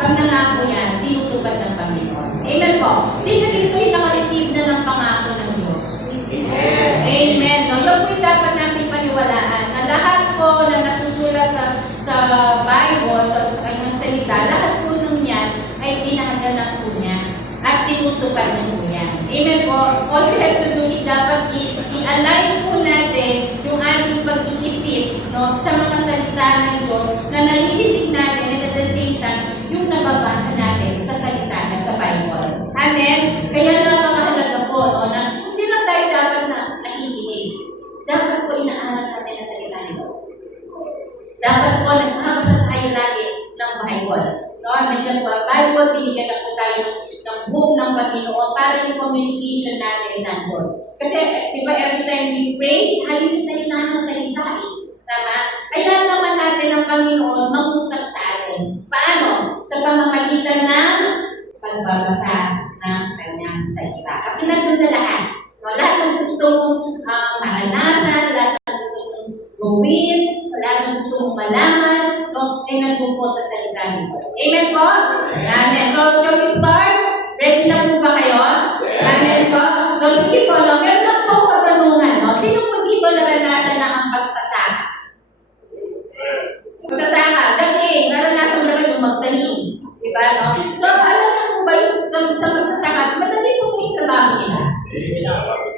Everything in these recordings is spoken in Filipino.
pag nangako yan, tinutupad ng Panginoon. Amen po. Sino dito yung naka-receive na ng pangako ng Diyos? Amen. No? Yung po yung dapat natin paniwalaan na lahat po na nasusulat sa Bible, sa kanyang salita, lahat po nung yan ay dinaganap po niya at tinutupad niya po yan. Amen po. All you have to do is dapat i-align po natin yung ating pag-iisip, no, sa mga salita ng Diyos na nalilinig natin and at the same time yung nababasa natin sa salita niya sa Bible. Amen? Kaya napakahalaga po, no, na hindi lang tayo dapat na nakikinig. Dapat po inaaral natin ang salita nito. Dapat po nagbabasa tayo lagi ng Bible. No, nandiyan po ang Bible, binigyan na po tayo ng book ng Panginoon para yung communication natin nandun. Kasi, di ba, every time we pray, ayaw yung salita ng salita eh. Tama? Kaya naman natin ang Panginoon mag-usap sa atin. Paano? Sa pamamagitan ng pagbabasa ng kanyang salita. Kasi nandun na lahat. No, lahat ng gusto mong maranasan, lahat ng gusto mong gawin, lahat ng gusto mong malaman, no, ay nandun po sa salita nito. Amen po? Amen. So, shall we start? Ready na po ba kayo? Amen po? So, sige po, no, meron lang po katanungan. No? Sino po dito naranasan na ang pagsasaka? Pagsasaka. Dati, naranasan mo naman yung magtanim. Diba, no? So, alam na po ba yung sa magsasaka? Madali po yung trabaho nila.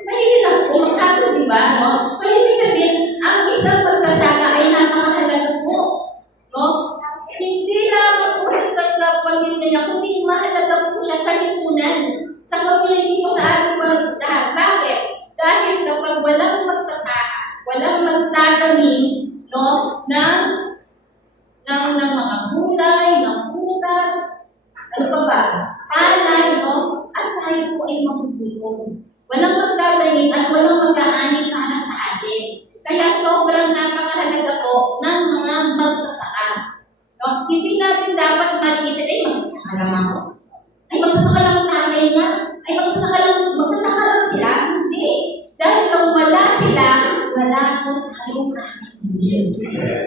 Mahirap po, magkano, diba, no? So, ibig sabihin, ang isang magsasaka ay napakahalaga po. No? Hindi lamang po sa pamilya niya, kundi mahalaga po siya sa lipunan. Sa pamilya po sa ating lahat. Bakit? Dahil kapag walang magsasaka, walang magtatanim, no, ng mga gulay, ng putas, ano pa ba? Palay, no? At tayo po ay magugutom. Walang magtatanim at walang mag-aanin para sa atin. Kaya sobrang napakahalaga po ng mga magsasaka. No? Hindi natin dapat maliitin, ay magsasaka lang ako. Ay magsasaka lang ang tatay niya. Ay magsasaka lang sila. Hindi. Dahil kung wala sila, wala po tayong kahit.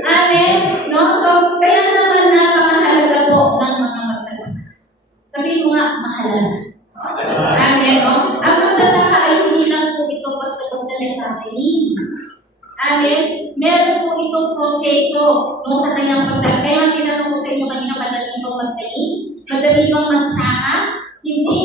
Amen? No? So, kaya naman napakahalaga po ng mga magsasaka. Sabihin mo nga, mahalaga. Amen? No? Ang magsasaka ay hindi lang po ito basta-basta nagtatanim. Amen? Meron po itong proseso, no, sa kanyang pagtanim. Kaya tinanong ko sa inyo kanina, madali bang magtanim? Madali bang magsaka? Hindi.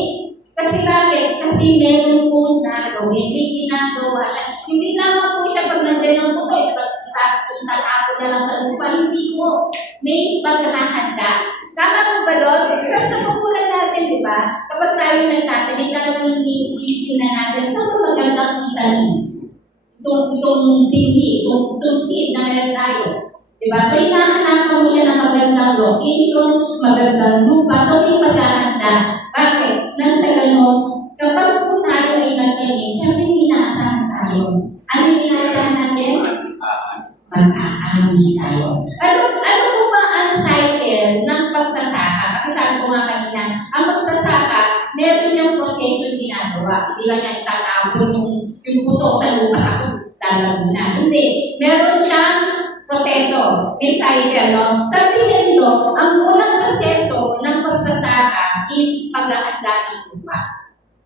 Kasi bakit? Kasi meron po nagawin. Hindi ginagawa siya. Hindi naman po siya pag nandiyan ng puto, tatapon na lang sa lupa. Hindi po. May paghahanda. Tama po ba doon? Kasi sa pagkulan natin, di ba? Kapag tayo nagtatanim, talagang tingnan natin saan magandang itanim. Itong tinggi, itong seed na meron tayo. Diba? So, hinahanapan mo siya ng magandang location, magandang lupa. So, may paghahanda. Bakit? Nang sa ganon, kapag po tayo ay nagtanim, kaya inaasahan tayo. Ano yung inaasahan natin? Mag-aani tayo. Ano po ba ang cycle ng pagsasaka? Kasi sabi ko nga kanina, ang pagsasaka, meron niyang proseso ginagawa. Hindi lang niya itatapon yung puto sa lupa tapos lalago na. Hindi. Meron siyang proseso. May cycle, no? Sabi niya dito, ang unang proseso ng pagsasaka is pag-aanda ng lupa.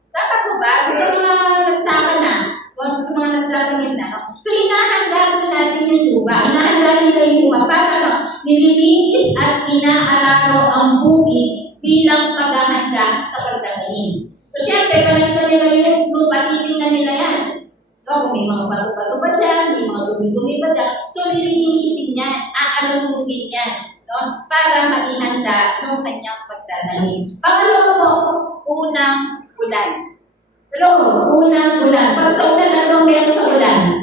Dapat mo ba? Gusto mga nagsaka na? O gusto mga nagtatanim na? So, hinahanda din natin yung lupa. Hinahanda nila yung lupa para nililinis at inaararo ang bukid bilang paghahanda sa pagtatanim. So, syempre, panagita nila yung lupa, titignan nila yan. So, may mga bato-bato pa dyan, may mga dumi-dumi pa dyan. So, nililinisin yan, aalulugin yan, no? Para maihanda yung kanyang pagtatanim. Pangalawa po, unang ulan. Pero, unang ulan. Pag sa ulan, ano meron sa ulan?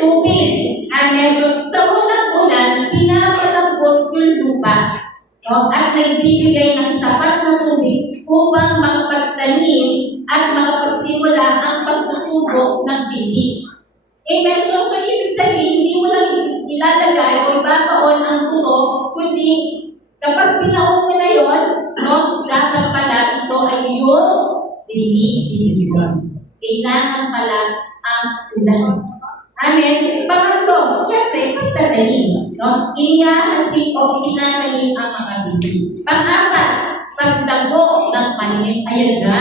Tubig. Amen. So, sa unang ulan, pinapalambot yung lupa. No? At nagbibigay ng sapat na tubig upang makapagtanim at makapagsimula ang pagtutubo ng bibig. Amen. So, ibig sabihin, hindi mo lang ilalagay o ibabaon ang tubo, kundi kapag pinaon mo na yun, no, dapat pala ito ay yung bibig. Kailangan pala ang ulan. Amen. Pangatlo, syempre, pagtatanim. No? Inihahasik o itinatanim ang mga bibig. Pang-apat, pagdago ng paninim. Ayan na.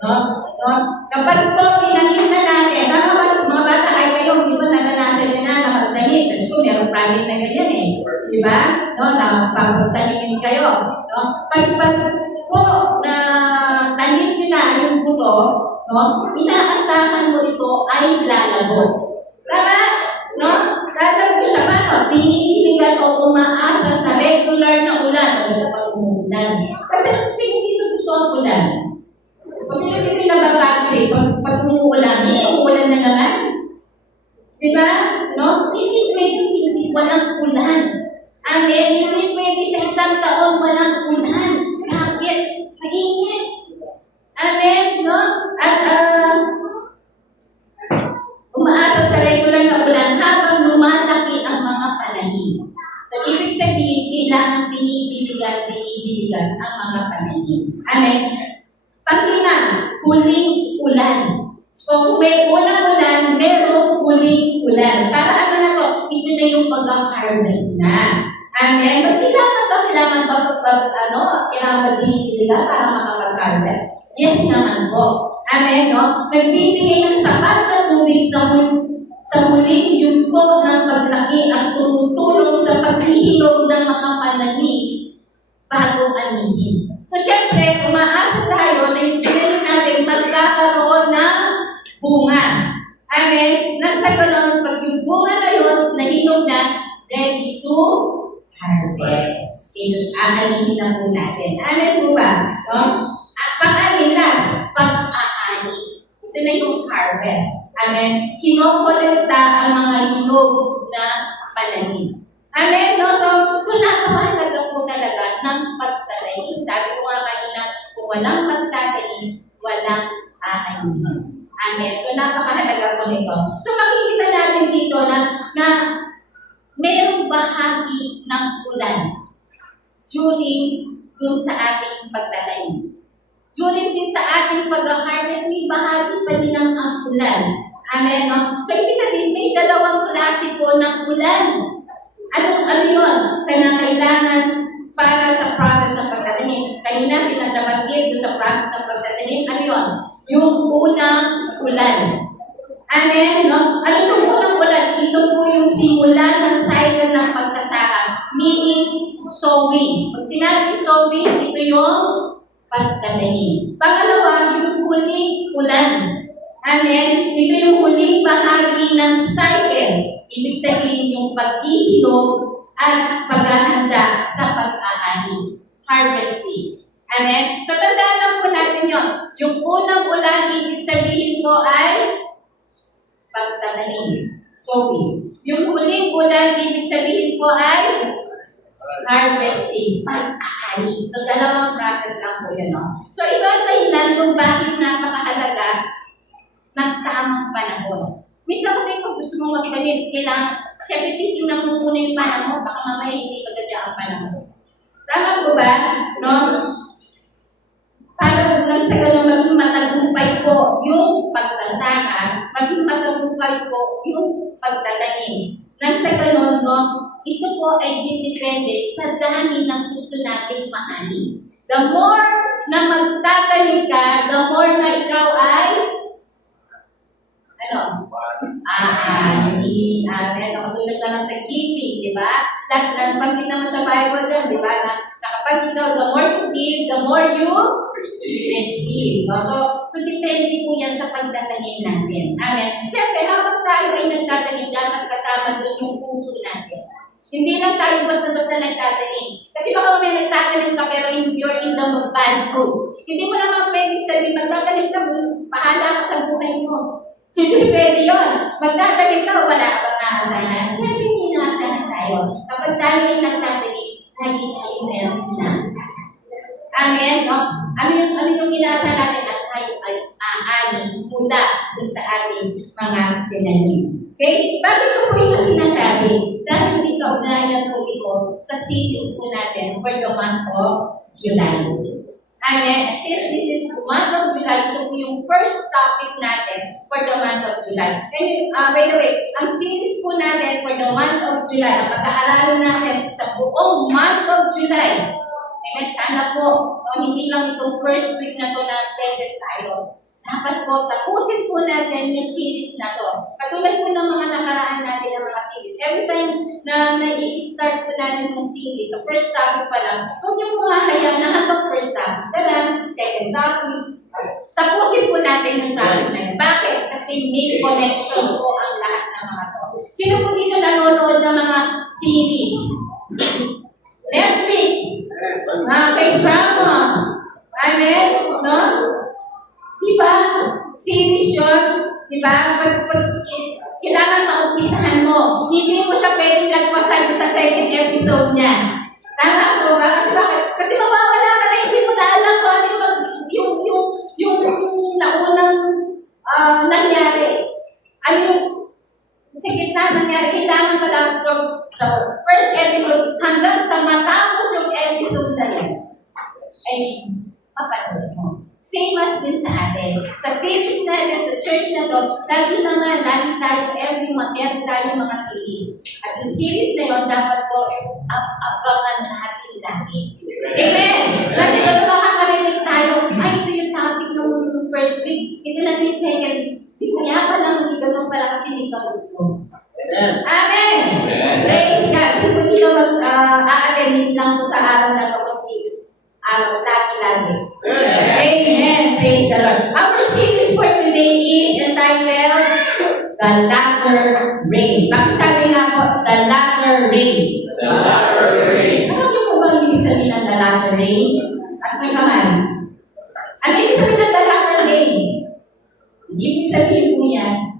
No? No? Kapag po inanim na natin, mga bata ay kayo, di ba naranasan nyo na magtanim? Sa school, merong project na ganyan eh. Di ba? No? Na pagtanimin kayo. No? Pag po na tanim nyo na yung buto, no? Inaasahan mo ito ay lalago. Tama? No? Lalago siya ba? No? Dinidiligan o umaasa sa regular na ulan o kapag umuulan. Kasi hindi ito gusto ang ulan. Kasi dito yung nababagay, pag umuulan, umuulan na naman. Di ba? No? Hindi pwede hindi walang ulan. Amen? Hindi pwede sa isang taon walang ulan. Bakit? Mainit. Amen? No? At umaasa sa regular na ulan habang lumalaki ang mga pananim. So, ibig sabihin, kailangan dinidiligan ang mga pananim. Amen? Pang-lima, huling ulan. So, kung may unang ulan, merong huling ulan. Para ano na to? Ito na yung pag-harvest na. Amen? Ba't kailangan ba dinidiligan para makapag-harvest? Yes naman po. Amen, no? Nagbibigay ng sapat na tubig sa muling yugto ng paglaki at tumutulong sa paghihilog ng mga pananim bago anihin. So, syempre, umaasa tayo na hindi natin magkakaroon ng bunga. Amen? Nasa ganon, pag yung bunga na yun, nahinog na, ready to harvest. Aanihin na po natin. Amen po ba? No? At pang-anin, last, pag-aani. Ito na yung harvest. Amen? Kinokolekta ang mga hinog na pananim. Amen? No? So napakahalaga po talaga ng pagtatanim. Sabi ko nga kanina, kung walang pagtatanim, walang aanihin. Amen? So napakahalaga po nito. So makikita natin dito na mayroong bahagi ng ulan during dun sa ating pagtatanim. During din sa ating pag-harvest, may bahagi pa din ang ulan. Amen? No? So ibig sabihin, may dalawang klase po ng ulan. Ano yun? Kailangan para sa process ng pagtatanim. Kanina sinabanggit sa process ng pagtatanim. Ano yun? Yung unang ulan. Amen? No? Ano itong unang ulan? Ito po yung simula ng cycle ng pagsasaka. Meaning, sowing. Pag sinabi sowing, ito yung pagtatanim. Pangalawa, yung huling ulan. Amen? Ito yung huling bahagi ng cycle. Ibig sabihin yung paghihilog at paghahanda sa pag-aani. Harvesting. Amen? So, tandaan lang po natin yun. Yung unang ulan, ibig sabihin po ay pagtatanim. Sowing. Yung huling ulan, ibig sabihin po ay harvesting. Pag-aani. So, dalawang process lang po yun. No? So, ito ang dahilan kung bakit napakahalaga ng tamang panahon. Minsan kasi kung gusto mong magtanim, kailangan, siyempre titignan mo muna yung panahon, baka mamaya hindi maganda ang panahon. Tama po ba? No? Para lang sa gano'n, maging matagumpay po yung pagsasaka, maging matagumpay po yung pagtatanim. Nang sa gano'n, no, ito po ay depende sa dami ng gusto nating maani. The more na magtatanim ka, the more na ikaw ay aani. Amen. Katulad ka lang sa giving, di ba? Pag naman sa Bible din, di ba? Na kapag ikaw, the more you give, the more you receive. No? So depende po yan sa pagtatanim natin. Amen. Siyempre, habang tayo ay nagtatanim, dapat kasama doon yung puso natin. Hindi lang tayo basta-basta nagtatanim. Kasi baka may nagtatanim ka pero you're in the bad group. Hindi mo naman pwede sabihin, magtatanim ka, pahala ka sa buhay mo. Hindi pwede yun. Magtatanim ka, wala ka bang naasahan? Siyempre, hindi naasahan tayo. Kapag tayo ay nagtatanim, lagi tayo meron inaasahan. Amen? No? Ano yung inaasahan natin? At tayo ay aani mula sa ating mga tinanim. Okay? Bakit ko po ito sinasabi? Dahil hindi kaugnayan po ito sa series po natin for the month of July. Amen. Since this is the month of July, ito po yung first topic natin for the month of July. And by the way, ang series po natin for the month of July, ang pag-aaralan natin sa buong month of July, Amen. Sana po, hindi lang itong first week na to na blessed tayo. Dapat po, tapusin po natin yung series na to. Katulad po ng mga nakaraan natin ng mga series. Every time na i-start po natin yung series, sa first topic pa lang, huwag niyo po hayaan na hanggang first topic. Tara, second topic. Tapusin po natin yung topic na yun. Bakit? Kasi may connection po ang lahat ng mga to. Sino po dito nanonood ng mga series? Netflix, K-drama, Amen, no? Diba? Series yun. Diba? Kailangan maumpisahan mo. Hindi mo siya pwedeng lagpasan sa second episode niya. Tama po ba? Kasi bakit? Kasi mawawala ka na, hindi mo na alam kung ano yung naunang nangyari. Ano yung sa gitna nangyari, kailangan mo lang from sa first episode hanggang sa matapos yung episode na yan. Ay, mapanood mo. Same as din sa atin. Sa series natin, sa church na to, lagi tayo every month, meron tayong mga series. At yung series na yun, dapat po abangan natin lagi. Amen! Kasi kung makakarinig tayo, ay, ito yung topic ng first week, ito na yung second week. Kaya pa lang, ganun pala kasi hindi ka luto. Amen! Praise God! Kung hindi ka mag-a-attend lang po sa araw na ito, araw, lagi-lagi. Amen. Praise the Lord. Our series for today is entitled The Latter Rain. Bakit sabi nga po, The Latter Rain? The Latter Rain. Ano yung po ba ibig sabihin ng The Latter Rain? As may kamay. Ano ibig sabihin ng The Latter Rain? Ibig sabihin po yan,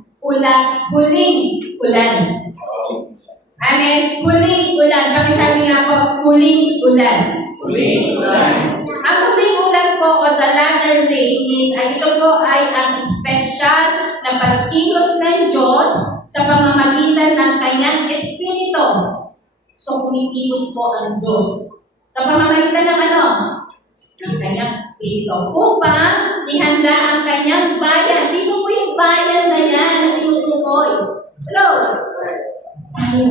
huling ulan. Amen. Huling ulan. Bakit sabi nga po, huling ulan? Huling ulan. Ang huling ulan po o the latter rain is, ito po ay ang special na pagkilos ng Diyos sa pamamagitan ng kanyang Espiritu. So, kumikilos po ang Diyos. Sa pamamagitan ng ano? Ng kanyang Espiritu. Upang ihanda ang kanyang bayan. Sino po yung bayan na yan na tinutukoy? Hello? Tayo.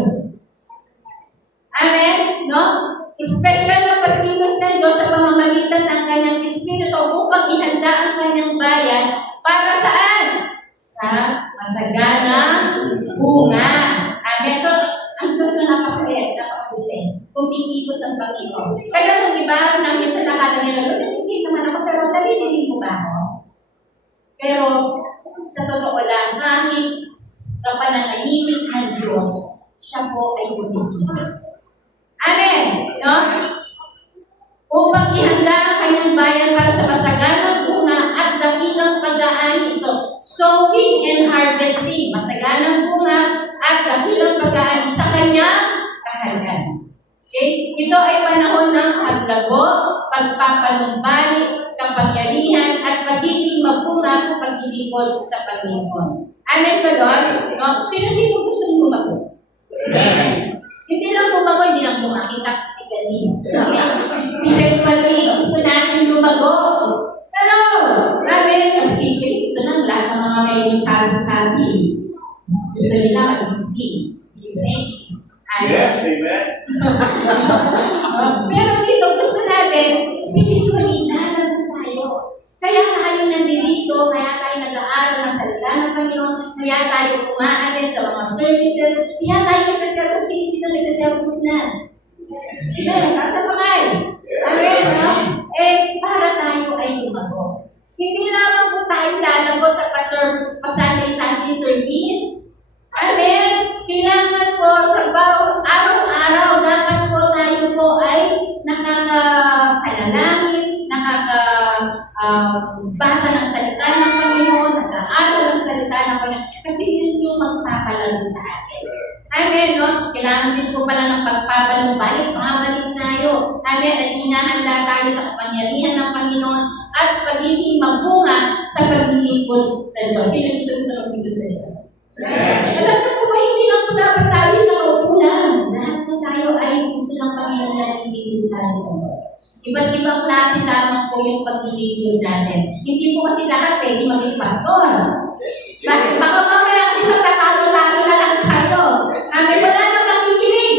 Amen? No? Special na pagkilos ng Diyos sa pamamagitan ng kanyang Espiritu upang ihanda ang kanyang bayan para saan? Sa masaganang bunga. Amen. So, ang Diyos na napakabili. Kumikilos ang Panginoon. Kaya nung iba, nang minsan nakata nila, hindi naman ako, pero nalilinin mo ba ako? Pero, sa totoo lang, kahit sa pananahimik ng Diyos, siya po ay kumikilos. Amen! No? Upang ihanda ang kanyang bayan para sa masaganang bunga at dakilang pag-aani. So, sowing and harvesting. Masaganang bunga at dakilang pag-aani sa kanyang kaharian. Okay? Ito ay panahon ng paglago, pagpapanumbalik, kapangyarihan, at pagiging mabunga sa paglilingkod sa Panginoon. Amen ba doon? No? Sino dito gusto lumago? Amen. Hindi lang lumago, hindi lang lumakita physically. Spiritually, gusto natin lumago. Pero, grabe, kasi physically gusto ng lahat ng mga may sabi. Gusto nila mag-skin, sexy. Yes, amen. Pero dito, gusto natin, spiritually, nalago tayo. Kaya tayo nandito, kaya tayo nag-aaral ng salita ng Panginoon, kaya tayo umaalis sa mga services, kaya tayo nagsaselfon. Sino dito nagsaselfon na? Nasa pangay. Amen, no? Para tayo ay lumago. Hindi lamang po tayo lalagot sa Sunday service. Amen. Kailangan po sa araw-araw, dapat po tayo po ay nakakapanalangin, basa ng salita ng Panginoon, nag-aaral ng salita ng Panginoon, kasi yun yung magpapalago sa atin. Amen, no? Kailangan din po pala ng pagpapanumbalik, pabalik tayo. Amen, at hinahanda tayo sa kapangyarihan ng Panginoon at pagiging mabunga sa paglilingkod sa Diyos. Sino dito gusto maglingkod sa Diyos? Alam niyo po ba, hindi lang po dapat tayo nakaupo lang. Lahat po tayo ay gusto ng Panginoon na nililingkod tayo sa Diyos. Iba't ibang klase lamang po yung paglilingkod natin. Hindi po kasi lahat pwede maging pastor. Baka mamaya kasi magtatalo-talo na lang tayo. Amen, wala nang nakikinig.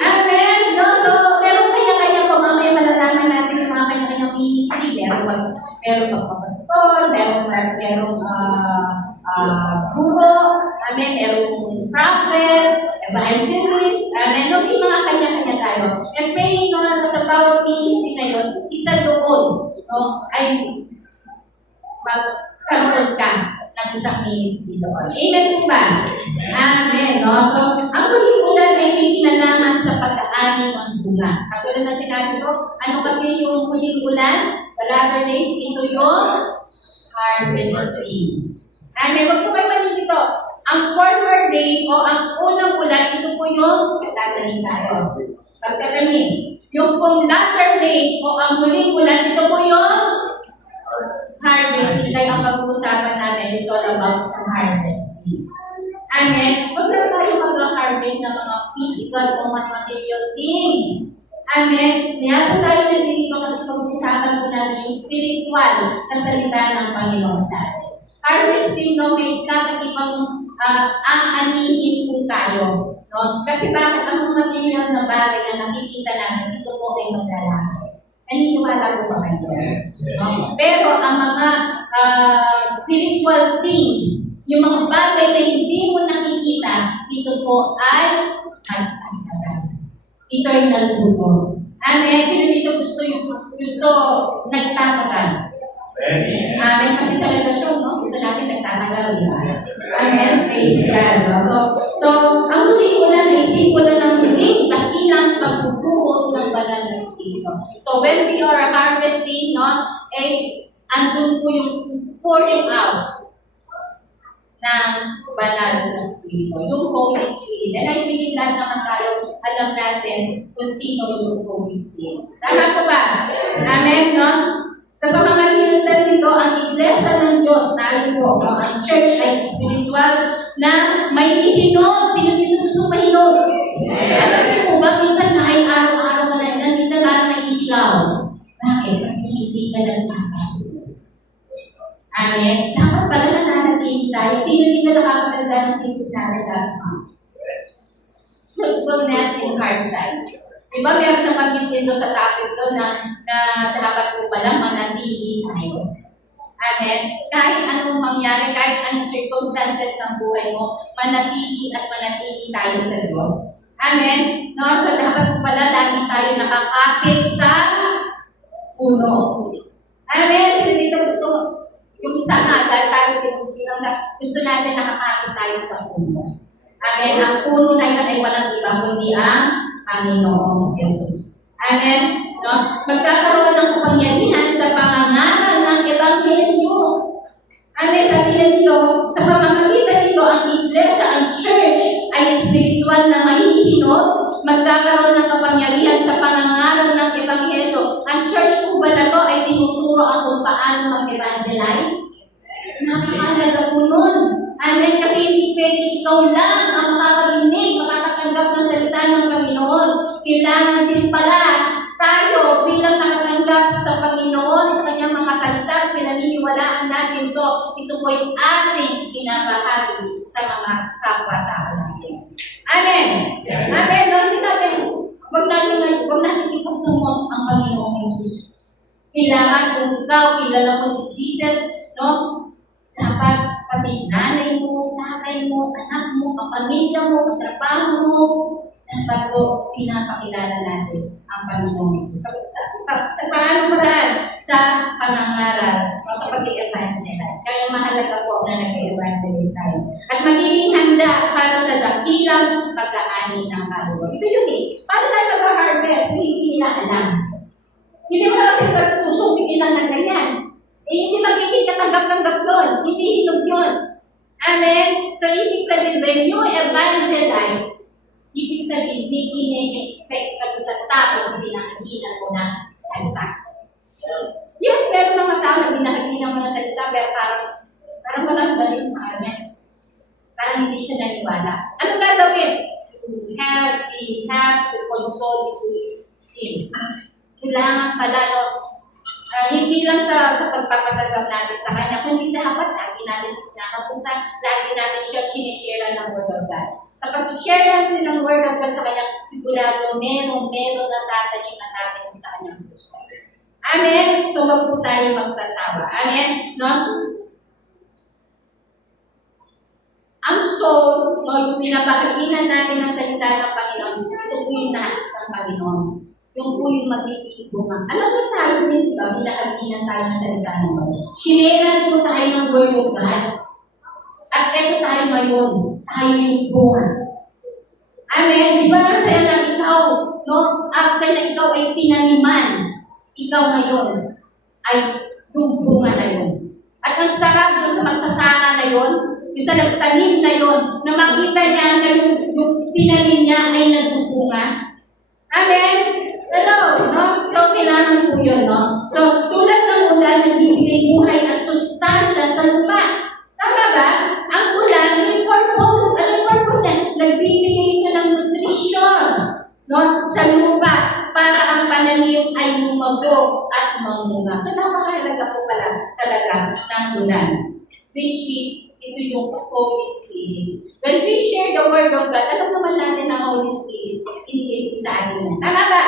Amen. No? So, meron kanya-kanya po mamaya merong prophet, evangelist, amen. No, may mga kanya-kanya tayo. And praying no, na sa bawat ministry na yun, isa doon, no, ay magkaroon ka ng isang ministry doon. Amen po ba? Amen. No? So, ang huling ulan ay may kinalaman sa pag-aani ng bunga. Katulad na sinabi ko, ano kasi yung huling ulan? The latter day, ito yung harvesting. Amen. Huwag po kayo manilito. Ang former day o ang unang ulan, ito po yung katatanim tayo. Pagtatanim. Yung pong latter day o ang huling ulan, ito po yung harvesting. Kaya ang pag-uusapan natin is all about sa harvesting. Amen. Huwag lang tayo mag-harvest ng mga physical o material things. Amen. Kaya po tayo nandito kasi pag-uusapan po natin yung spiritual na salita ng Panginoon sa atin. Harvesting, no, may kakaibang aanihin po tayo. No? Kasi bakit ang material na bagay na nakikita natin, ito po ay maglalaki. Naniniwala po ba kayo? No? Pero ang mga spiritual things, yung mga bagay na hindi mo nakikita, ito po ay magtatagal. Eternal po. Amen. Sino dito gusto nagtatagal? Amen. Pati sa relasyon, no? Gusto natin nagtatagal. Amen. Praise God. No? So, ang huling ulan ay simula ng huling dakilang pagbubuhos ng banal na Espiritu. So, when we are harvesting, no, andun po yung pouring out ng banal na Espiritu, yung Holy Spirit. And I believe lahat naman tayo alam natin kung sino yung Holy Spirit. Tama po ba? Amen, no? Sa pamamagitan nito, ang Iglesia ng Diyos, tayo po, ang church ay spiritual na may ihinog. Sino dito gusto mahinog? Alam niyo po ba, minsan na ay araw-araw ka na dyan, minsan araw na ilaw. Bakit? Kasi hindi ka nagpapasulo. Amen? Dapat pala nananatili tayo. Sino dito nakakatanda ng series natin last month? Fruitfulness and heart size. Diba meron na pag-intendo sa topic doon na dapat po pala manatili tayo. Amen? Kahit anong mangyari, kahit anong circumstances ng buhay mo, manatili at manatili tayo sa Diyos. Amen? No? So dapat po pala lagi tayo nakakapit sa puno. Amen? Sino dito gusto yung isa nga, dahil tayo gusto natin nakakapit tayo sa puno. Amen? Ang puno na yun ay walang iba, kundi ang Panginoong Jesus. Amen? No? Magkakaroon ng kapangyarihan sa pangangaral ng Ebanghelyo. Amen? Sabi niya dito, sa pamamagitan nito, ang iglesia, ang church, ay spiritual na mahihinog, magkakaroon ng kapangyarihan sa pangangaral ng Ebanghelyo. Ang church po ba na to ay tinuturo ang kung paano mag-evangelize? Napakalaga po nun. Amen? Kasi hindi pwedeng ikaw lang ang makakarinig, makakatanggap ng salita ng Panginoon. Kailangan din pala tayo bilang nakatanggap sa Panginoon, sa kanyang mga salita, pinaniniwalaan natin to. Ito po yung ating pinapahagi sa mga kapwa-tao natin. Amen? Amen? No, hindi natin, huwag natin ipagtumot ang Panginoong Jesus. Kailangan kung ikaw, kilala mo si Jesus, no? Dapat pati nanay mo, tatay mo, anak mo, kapamilya mo, katrabaho mo, dapat po pinapakilala natin ang Panginoong Jesus. Sa paano paraan? Sa pangangaral o sa pag-evangelize. Kaya mahalaga po na nag-evangelize tayo. At magiging handa para sa dakilang pag-aani ng kaluluwa. Ito yun eh. Paano tayo mag-harvest? Hindi nila alam. Hindi mo kasi basta susubitin lang ng ganyan. Hindi magiging katanggap-tanggap yun. Hindi hinog yun. Amen? So, ibig sabihin, when you evangelize, ibig sabihin, hindi in-expect ka sa tao na pinakaginan mo ng salita. Yes, meron mga tao na pinakaginan mo ng salita, pero parang walang galing sa kanya. Parang hindi siya naniwala. Ano gagawin? We have to console him. Kailangan pala, no? Hindi lang sa pagpapatanggap natin sa kanya, kundi dapat lagi natin siya pinakapusta, lagi natin siya sinishare ng Word of God. Sa pag-share natin ng Word of God sa kanya, sigurado meron na tatanim na natin sa kanyang puso. Amen? So, wag po tayo magsasawa. Amen? No? Ang soul, no, yung pinapahaginan natin ng salita ng Panginoon, ito po yung nais ng Panginoon. Yung po yung magtitibungan. Alam mo tayo din, di ba? Pinahaginan tayo ng salita ng Panginoon. Sineran po tayo ng Word of God. At ito tayo ngayon. Tayo yung bunga. Amen? Di ba ang saya na ikaw, no? After na ikaw ay tinaniman, ikaw ngayon ay yung bunga na yun. At ang sarap doon sa magsasaka na yun, yung sa nagtanim na yun, na makita niya na yung tinanim niya ay nagbubunga. Amen? Hello? No? So, kailangan po yun, no? So, tulad ng ulan, nagbibigay buhay at sustansya sa lupa. Tama ba? Ang ulan, may purpose. Anong purpose niya? Nagbibigay ito ng nutrition, no? Sa lupa para ang pananim ay lumago at mamunga. So, napakahalaga po pala talaga ng ulan. Which is, ito yung Holy Spirit. When we share the Word of God, alam naman natin ang Holy Spirit, pinigay sa atin na. Tama ba?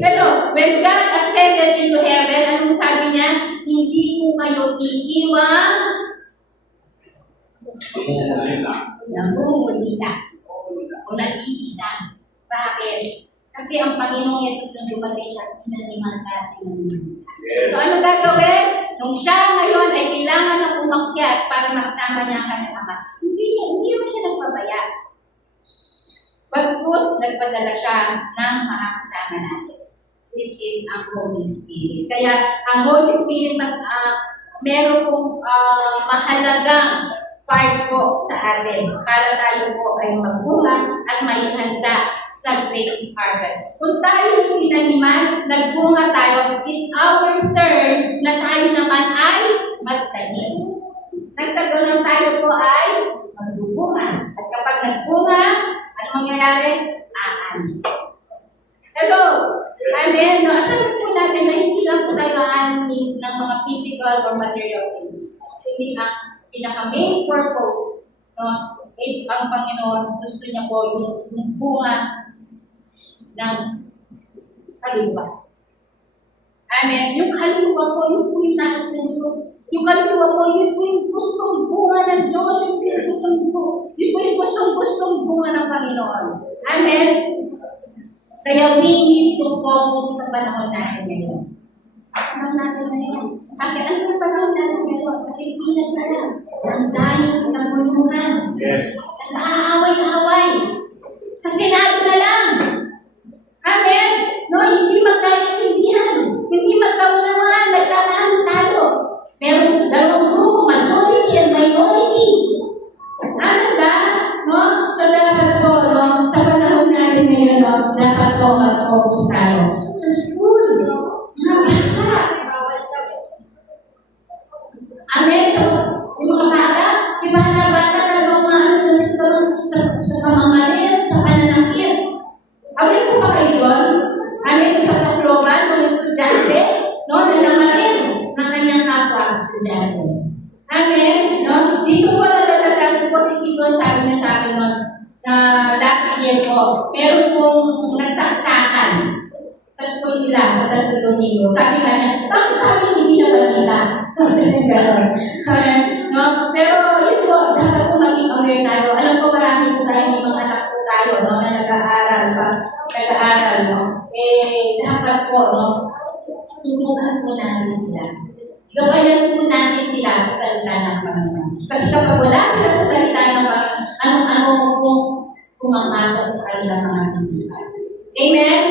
Pero, when God ascended into heaven, anong sabi niya? Hindi po kayo iiwang namumulila o nag-iisa. Bakit? Kasi ang Panginoong Yesus nung dumating siya, pinaniman natin. So, ano gagawin? Nung siya ngayon ay kailangan ng umakyat para makasama niya ang kanyang ama, hindi naman siya nagpabaya. Bagkus, nagpadala siya ng makakasama natin, which is ang Holy Spirit. Kaya, ang Holy Spirit, meron pong mahalagang part po sa atin para tayo po ay magbunga at may handa sa great harvest. Kung tayo yung tinaniman, nagbunga tayo, it's our turn na tayo naman ay magtanim. Nasa ganun tayo po ay magbubunga. At kapag nagbunga, ano mangyayari? Aanin. Hello! Amen. No, asabi po natin na hindi lang po tayo aanin ng mga physical or material things. Hindi ang pinaka-main purpose, no, is ang Panginoon, gusto niya po yung bunga ng kaluluwa. Amen. Yung kaluluwa po, yun po yung nais ng Diyos. Yung kaluluwa po, yun po yung gustong bunga ng Diyos. Yun po yung gustong bunga ng Panginoon. Amen. Kaya we need to focus sa panahon natin ngayon. Panahon natin ngayon. Bakit ano yung panahon natin ngayon? Sa Pilipinas na lang. Ang daming naguluhan. Yes. Nag-aaway-aaway. Sa Senado na lang. Amen? No, hindi magkaintindihan. Hindi magkaunawaan. Nagtatalo-talo. Meron dalawang grupo, majority and minority. Ano ba? No? So dapat po, no, sa panahon natin ngayon, no, dapat po mag-focus tayo. Sa school, mga bata. Amen? So, yung mga bata, yung mga bata talagang maano sa pamamalit, sa pananakit. Amen po ba kayo doon? Amen? Sa Tacloban, mga estudyante, no, na namarin ng kanyang kapwa estudyante. Amen? No? Dito po nadadagdag po si Stephen, sabi niya sa akin na last year po, meron pong nagsaksakan sa school nila, sa Santo Domingo. Sabi nga niya, bakit sabi hindi na balita? No? Pero yun po, dapat po maging aware tayo. Alam ko marami po tayo, may mga anak po tayo, no, na nag-aaral pa, no? Dapat po, no, tulungan po natin sila. Gabayan po natin sila sa salita ng Panginoon. Kasi kapag wala sila sa salita ng Panginoon, anong-ano kung pumapasok sa kanilang mga isipan. Amen?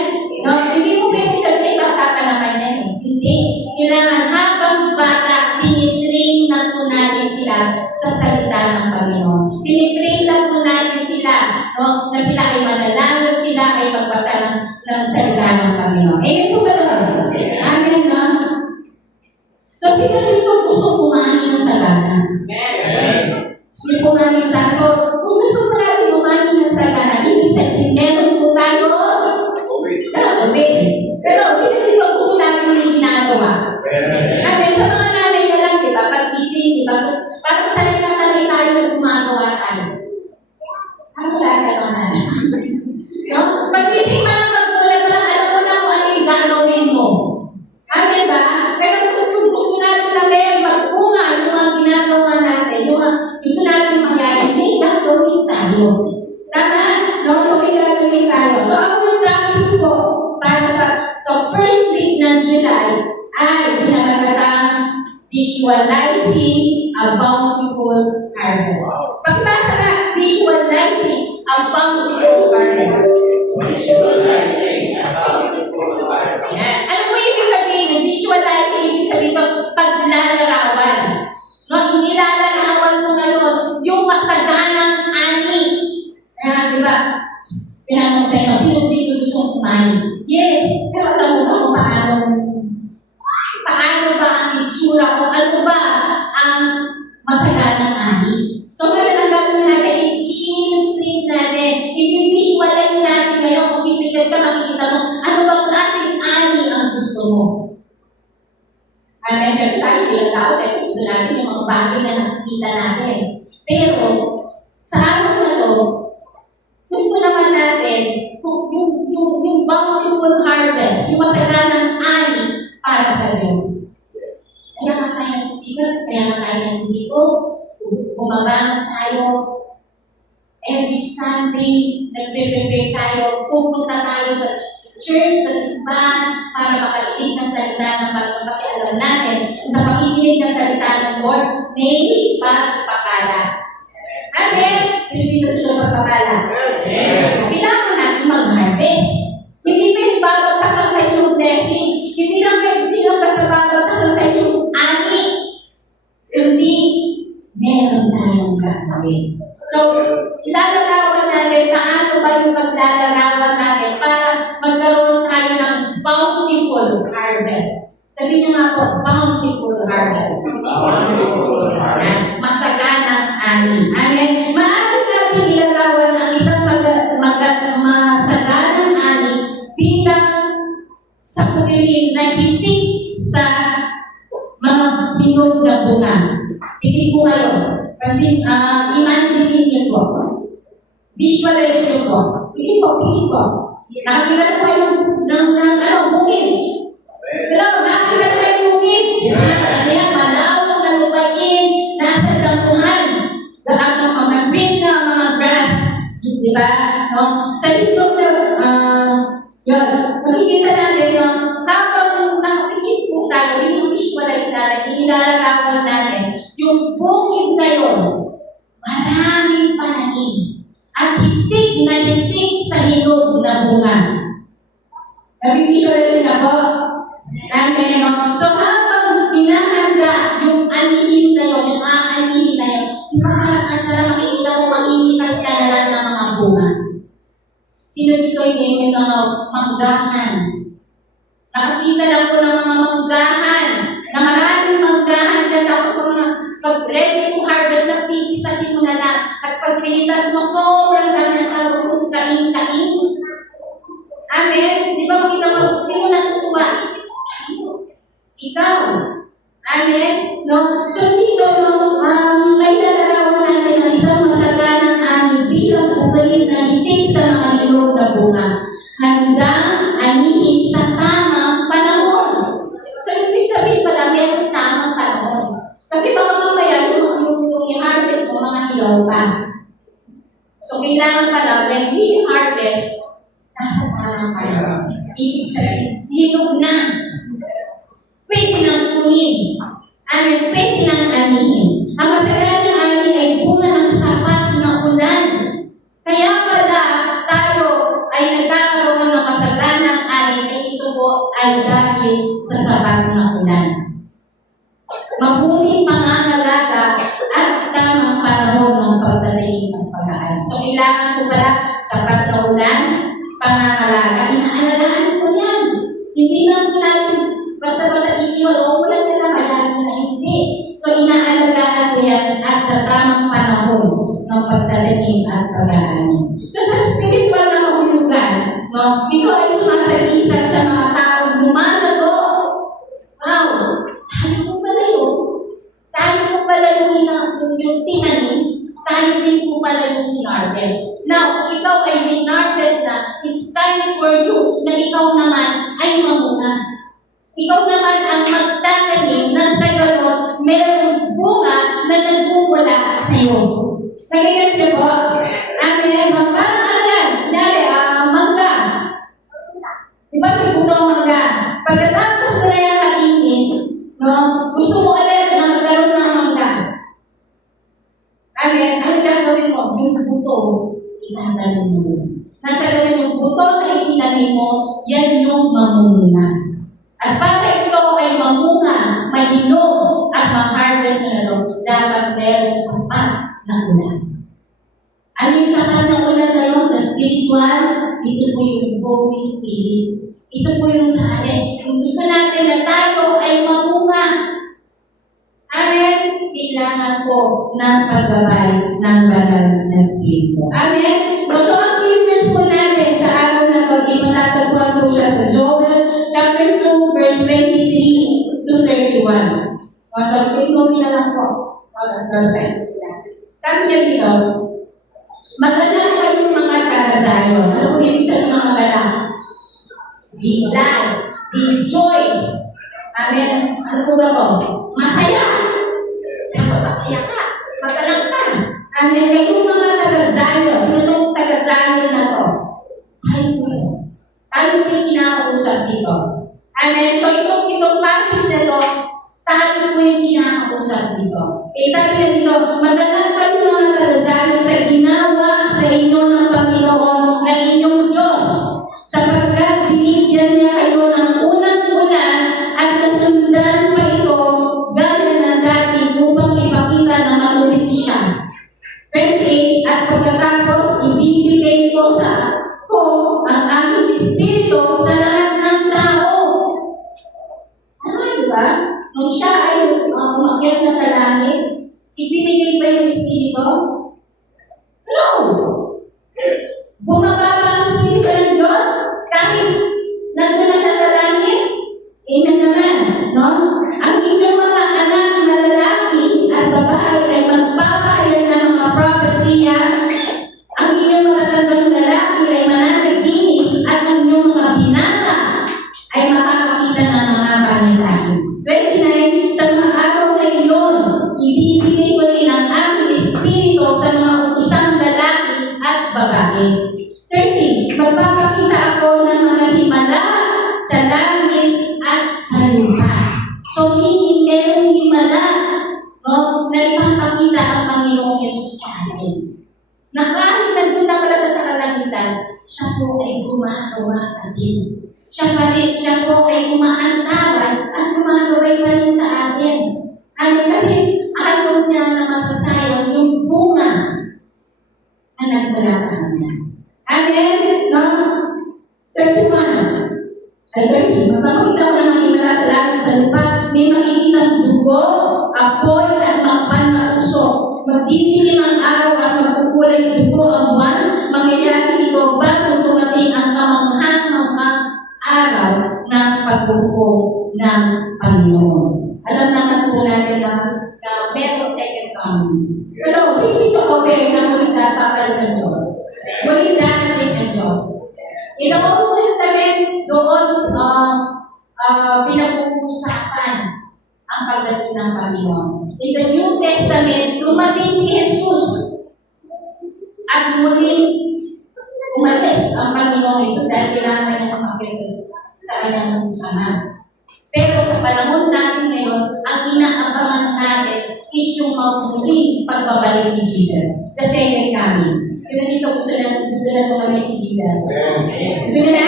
No, hindi mo pwede sabihin, bata pa naman yan. Hindi. Kailangan habang bata, tinitrain na po natin sila sa salita ng Panginoon. Tinitrain na po natin sila, no, na sila ay manalangin, sila ay magbasa ng salita ng Panginoon. Amen po ba doon? Amen, no? So, sino dito gusto kumani ng salana? Gusto kumani ng salana. So, kung gusto mo natin kumani ng salana, ibig sabihin, meron po tayo pero sino dito gusto natin yung ginagawa? Kasi sa mga nanay na lang, di ba? Pag-ising, di ba? So, parang sanay tayo na gumagawa tayo. Ano wala tayo mga nanay? No? Pag-ising mga magbulat na lang, alam mo na kung ano yung gagawin mo. Amen ba? Pero gusto natin na may magbunga yung mga ginagawa natin, yung gusto natin mangyari. May Visualizing a bountiful harvest. Pagbasa na, visualizing a bountiful harvest. Visualizing a bountiful harvest. Yan. Ano mo ibig sabihin? Visualizing, ibig sabihin ito, paglalarawan. No, inilalarawan mo ngayon yung masaganang ani. Di ba? Tinanong sa inyo, sino dito gusto kumain? Yes, pero alam mo ba kung paano ba ang itsura o ano ba ang masaganang ani? So, ngayon ang gagawin natin is i-illustrate natin, i-visualize natin ngayon kung pipigyan ka, makikita mo, ano ba klaseng ani ang gusto mo? Kaya siyempre tayo, bilang tao, siyempre gusto natin yung mga bagay na nakikita natin. Pero, sa araw na to, gusto naman natin yung bountiful harvest, yung masaganang ani para sa Diyos. Kaya nga tayo nagsisigap, kaya nga tayo nandito, bumabangon tayo, every Sunday, nagpe-prepare tayo, pupunta tayo sa church, sa simbahan, para makalilig na salita ng Panginoon. Kasi alam natin, sa pakikinig na salita ng Lord, may pagpapala. Amen? Pilipino gusto pagpapala. Kailangan natin mag-harvest. Hindi pwede babagsak lang sa inyong blessing. Hindi lang basta babagsak lang sa inyong ani. Kundi, meron tayong gagawin. So, ilalarawan natin, paano ba yung paglalarawan natin para magkaroon tayo ng bountiful harvest. Sabi niyo nga po, bountiful harvest. Bountiful harvest. Masaganang ani. Amen. Maaari natin ilarawan ang isang masaganang ani bilang sa pagdirin na hitik sa mga hinog na bunga. Tingin ko kayo. Kasi imagine niyo po. Visualize niyo po. Pili po. Nakakita na po kayo ng bukid. Pero nakakita na kayo bukid. Kaya malawak na lupain, nasa dampuhan. Ang mga green na mga grass. Di ba? No? Sa likod na, yun, makikita natin, habang nakapikit po tayo, yung visualize natin, inilalarawan natin, yung bukid na yun, maraming pananim. At hitik na hitik sa hinog na bunga. Nabivisualize na po? Amen. So habang pinahanda yung anihin na yun, yung aanihin na yun, di ba parang ang sarap makikita mo, mamimitas ka na lang ng mga bunga. Sino dito yung mga manggahan? Nakakita lang po ng mga manggahan, na maraming manggahan ka, tapos pag ready to harvest, napipitasin mo na lang. At pag pinitas mo, sobrang dami ng tawag, kain-kain. Amen? Di ba makita mo, sino natutuwa? Ikaw. Amen? No? So dito, may lalarawan natin ang isang masaganang ani bilang ugalit na hitik sa mga ilog na bunga. Handang anihin sa tamang panahon. So ibig sabihin pala, meron tamang panahon. Kasi baka mamaya yung i-harvest mo, mga hilaw pa. So kailangan pala, when we harvest, nasa tamang panahon. Ibig sabihin, hinog na. Pwede nang kunin. Pwede nang anihin. Ang masaganang ani ay bunga ng sapat na ulan. Kaya pala tayo ay nagkakaroon ng masaganang ani ay ito po ay dahil sa sapat na ulan. Mabuting pangangalaga at tamang panahon ng pagdadaling ng pag-aaral. So kailangan ko pala sapat na ulan, pangangalaga. Inaalagaan ko yan. Hindi lang po natin basta-basta iiwan, ulan na naman natin na hindi. So, inaalagaan ko yan at sa tamang panahon ng pagdadaling at pag-aaral. So, sa spiritual na mahulugan, no, ito ay sumasalisag sa mga taong lumalago. Wow! Tayo po pala yun. Tayo po pala yung tinanim. Tayo din po pala yung harvest. Now, ikaw ay harvest na, it's time for you na ikaw naman ay mamunga. Ikaw naman ang magtatanim na sa ganon, mayroong bunga na nagbumula sa iyo. Nagigets niyo po? Amen. Parang ano yan? Mangga. Di ba may bunga mangga? Pagkatapos mo na yan kainin, no? Gusto mo agad nanunod. Nasa ganun yung buto na itinanim mo, yan yung mamumuna. At para ito ay mamunga, mahinog, at ma-harvest na dapat meron sapat na ulan. Ano yung sapat na ulan na yun? Sa spiritual, ito po yung Holy Spirit. Ito po yung sa atin. Kung gusto natin na tayo ay mamunga, amen, kailangan po ng paggabay ng banal na Espiritu. Amen? So, ang verse po natin sa araw na ito is matatagpuan po siya sa Joel chapter 2, verse 23 to 31. So, ito na lang po. Sabi niya dito, maganda kayong mga taga-Zion. Ano po ibig sabihin ng maganda? Be glad, rejoice. Amen? Ano po ba ito? Masaya. Dapat masaya ka. Magalang ka. Amen? Kayong mga taga-Zion. Sino itong taga-Zion na ito? Tayo po. Tayo po yung kinakausap dito. Amen? So itong passage na ito, tayo po yung kinakausap dito. Sabi na dito, magalang kayong mga taga-Zion sa ginawa sa inyo ng Panginoon ng inyong Diyos, sapagkat binigyan niya kayo ng unang-unan at nasundan pa ito gaya na dati upang ipakita na malulit siya. 28, at pagkatapos ibibigay ko ang aming espiritu sa lahat ng tao. Ano, diba? Nung siya ay umakyat na sa langit, ibinigay ba yung espiritu? No! Bumaba ba ang espiritu ng Diyos kahit nandun na siya sa langit? Amen naman, no? Ang inyong mga anak na lalaki at babae ay magpapahayag ng mga propesiya. Ang inyong mga tandang lalaki ay mananaginip at ang inyong mga binata ay makakakita ng mga pangyayari. 29, sa mga araw na iyon, ibibigay ko rin ang aking espiritu sa mga utusang lalaki at babae. 30, magpapakita ako ng mga himala sa langit at sa lupa. So, merong himala, no, na ipapakita ang Panginoong Yesus sa atin. Na kahit nandun na pala siya sa kalangitan, siya po ay gumagawa din. Siya po ay umaantawan at gumagaway pa rin sa atin. Kasi ayaw niya na masasayang yung bunga na nagmula sa kanya. Amen? No? 31. Ay, 30. Magpapakita ko ng mga himala sa langit sa lupa, may makikitang dugo, apoy, at makapal na usok. Magdidilim ang araw at magkukulay dugo ang buwan. Mangyayari ito bago dumating ang kamangha-manghang araw ng pagbubuo ng Panginoon. Alam naman po natin na meron second coming. Pero hindi ko aware na muling papalik ng Diyos. Muling darating ng Diyos. In the Old Testament, doon pinag-uusapan ang pagdating ng Panginoon. In the New Testament, dumating si Jesus at muling umalis ang Panginoon Jesus dahil kailangan niya makakil sa kanyang Ama. Pero sa panahon natin ngayon, ang inaabangan natin is yung mamuling pagbabalik ni Jesus. The second coming. Sino dito gusto na tumalik si Jesus? Gusto niyo na?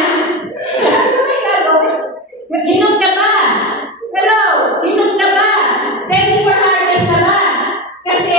Hinog na ba? Hello? Hinog na ba? Ready for harvest na ba? Kasi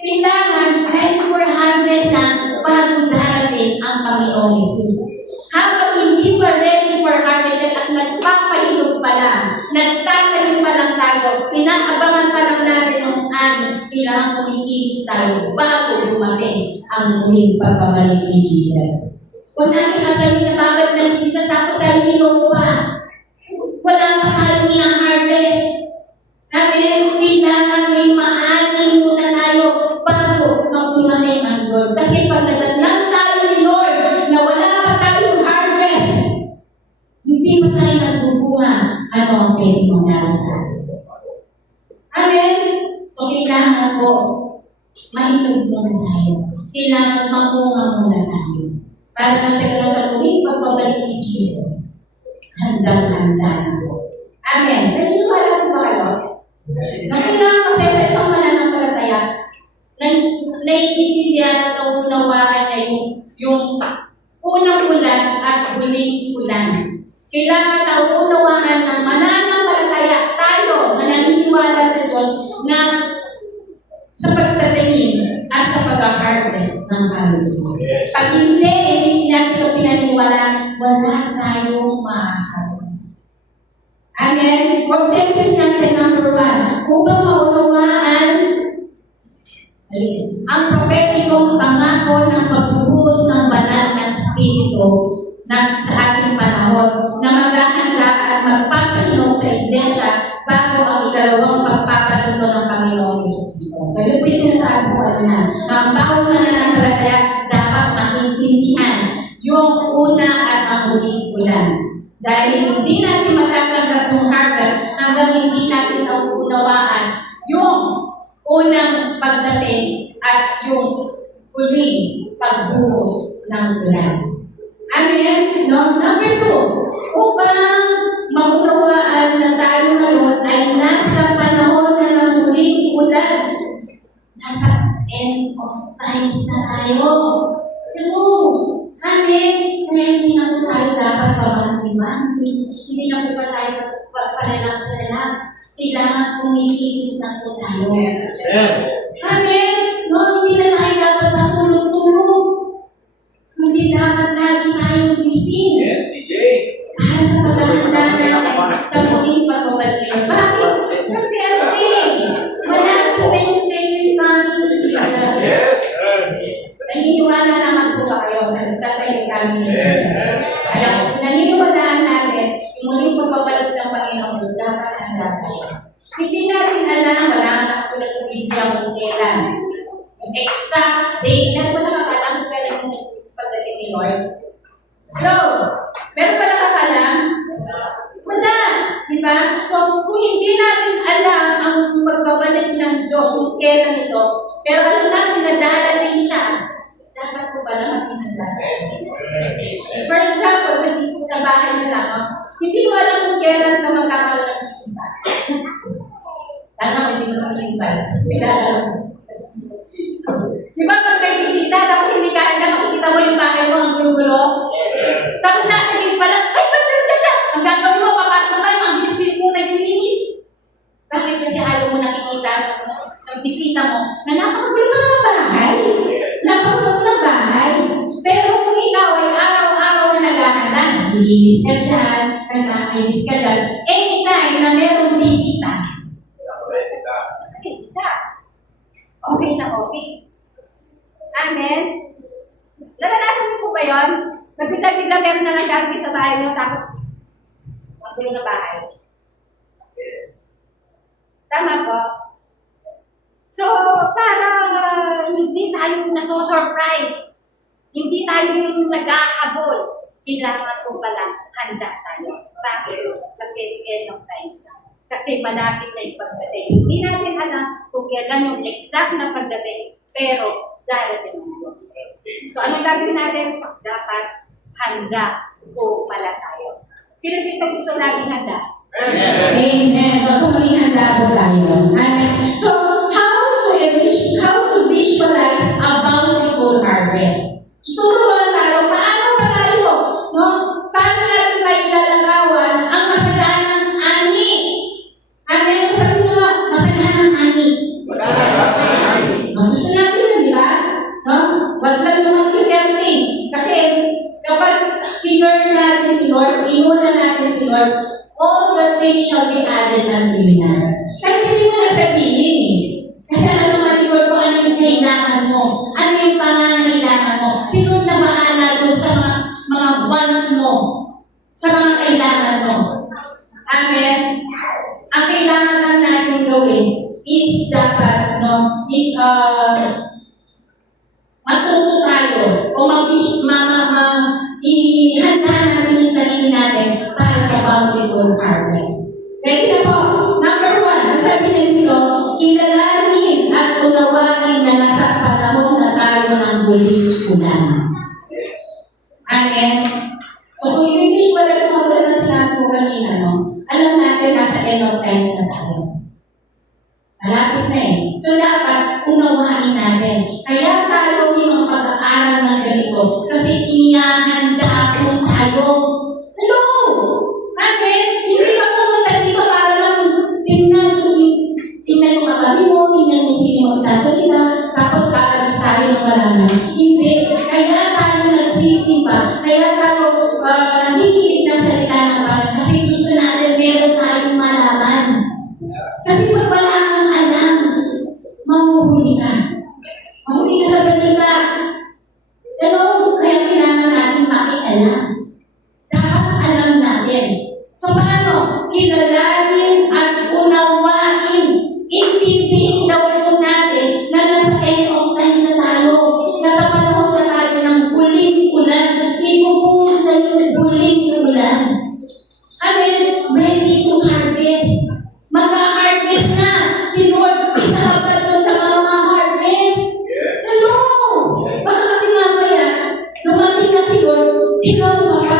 kailangan ready for harvest na bago darating ang Panginoong Jesus. Habang hindi pa ready for harvest at nagpapahinog pa lang, nagtatanim pa lang tayo, pinaabangan pa lang natin ang ani, kailangan kumikilis tayo bago dumating ang muling pagbabalik ni Jesus. Huwag natin masabi na babalik na si Jesus tapos tayo hinog pa. Wala pa tayo harvest. Namin, kailangan may maanin muna tayo bago mag-dumating ang Lord. Kasi pag nadatnan tayo ni Lord na wala pa tayong harvest, hindi pa tayo nagbubunga, ano ang pwede mangyari sa atin. Amen? So, kailangan po, mahinog muna tayo. Kailangan mamunga muna tayo. Para sa muling pagbabalik ni Jesus, handang-handa na po. Amen? Naniniwala po ba kayo? Nakailangan kasi sa isang mananampalataya, naiintindihan at unawaan niya yung yung unang ulan at huling ulan. Kailangan na unawaan ng mananampalataya tayo, mananiniwala sa Diyos na sa pagtatanim at sa pag-harvest ng halo. Pag hindi natin ito pinaniwalaan, wala tayong ma-harvest. Amen? Objectives natin number 1, upang maunawaan ang prophetikong pangako ng pagbubuhos ng banal ng Espiritu sa ating panahon na maghahanda at magpapahinog sa iglesia bago ang ikalawang pagpapahinto ng Panginoong Jesucristo. So, yun po yung sinasabi ko kanina. Ang bawat mananampalataya dapat maintindihan yung una at ang huling ulan. Dahil hindi natin matatanggap yung harvest hanggang hindi natin nauunawaan yung unang pagdating at yung huling pagbuhos ng ulan. Amen? No? Number 2, upang maunawaan na tayo ngayon ay nasa panahon na ng huling ulan. Nasa end of times na tayo. Hello! Amen? Kaya hindi na po tayo dapat pamangkin-mangkin. Hindi na po tayo parelax-relax. Kailangan kumikilos na po tayo. Amen? No, hindi na tayo dapat matulog-tulog. Hindi dapat lagi tayong gising. Yes, DJ. Para sa paghahanda na sa muling pagbabalik. Bakit? Kasi malapit na yung second coming of Jesus. Yes. Naniniwala naman po ba kayo sa second coming of Jesus? Kaya kung naniniwalaan natin, yung muling pagbabalik ng Panginoon Diyos, dapat handa tayo. Hindi natin alam, wala nga nakasulat sa Biblia kung kailan. Yung exact date, na po nakakalam kung kailan yung pagdating ni Lord. Hello? Meron ba nakakalam? Wala. Diba? So, kung hindi natin alam ang pagbabalik ng Diyos, kung kailan ito, pero alam natin na darating siya, dapat po ba na maging handa? For example, sa bahay na lang, hindi mo alam kung kailan ka magkakaroon ng bisita. Tama, hindi mo mag-invite. Di ba pag may bisita, tapos hindi ka handa, makikita mo yung bahay mo, ang gulo-gulo? Tapos nasa gate pa lang, ay, ba't nandiyan siya? Ang gagawin mo, papasok kayo, ang bis-bis mo naglilinis. Bakit kasi ayaw mo nakikita ng bisita mo na napakagulo na ng bahay? Napakagulo ng bahay. Pero kung ikaw ay araw-araw na naghahanda, naglilinis ka dyan, nag-aayos ka dyan, anytime na merong bisita, okay na okay. Amen? Naranasan niyo po ba yun? Nagpita-pita meron na lang darating sa bahay niyo, tapos ang gulo na bahay. Tama po? So, para hindi tayo naso-surprise, hindi tayo yung nag-ahabol, kailangan po pala handa tayo. Bakit? Kasi end of times na. Kasi malapit na yung pagdating. Hindi natin alam kung kailan yung exact na pagdating, pero darating ng Diyos. So, anong gagawin natin? Dapat handa po pala tayo. Sino dito gusto laging handa? Amen. Gusto maging handa po tayo. Amen. So, how to visualize a bountiful harvest? Turuan tayo, paano pa tayo? No? Paano natin pa ilalarawan ang masaganang ani? Amen. Sabi mo, masaganang ani. Gusto natin yun, di ba? No? Wag lang yung material things. Kasi kapag sinor natin si Lord, inuna natin si Lord, all the things shall be added unto you na. Kahit hindi mo na sabihin eh. Kasi ano naman yung Lord, kung ano yung kailangan mo, ano yung pangangailangan mo, sino na bahala doon sa mga wants mo, sa mga kailangan mo. Amen. Ang kailangan lang natin gawin is dapat, matuto tayo o ihanda natin yung sarili natin para sa bountiful harvest. Ready na po? Number 1, nasabi na dito, kilalanin at unawain na nasa panahon na tayo ng huling ulan. Amen? So kung i-visualize mo ulit na sinabi ko kanina, no? Alam natin nasa end of times na tayo. Malapit na eh. So dapat unawain natin. Kaya tayo yung pag-aaral ng ganito. kasi inihahanda po tayo. Hello! Amen? Hindi ka pumunta dito para lang tingnan yung katabi mo, tingnan mo sino magsasalita, tapos kakalis tayo ng malaman. Hindi. Kaya tayo nagsisimba, kaya tayo nakikinig ng salita ng Panginoon kasi gusto natin meron tayong malaman. Kasi pag wala kang alam, mahuhuli ka. Mahuhuli ka sa balita. Pero kaya kailangan natin makialam. Dapat alam natin. So paano? Kilalanin at unawain. Intindihin daw ito natin na nasa end of times na tayo. Nasa panahon na tayo ng huling ulan. Ipupuhos na yung huling ulan. Amen? Ready to harvest. Mag-harvest na. Si Lord, isa ka ba ito sa mga harvest? Hello! Baka kasi mamaya, dumating na si Lord, ikaw ba ka?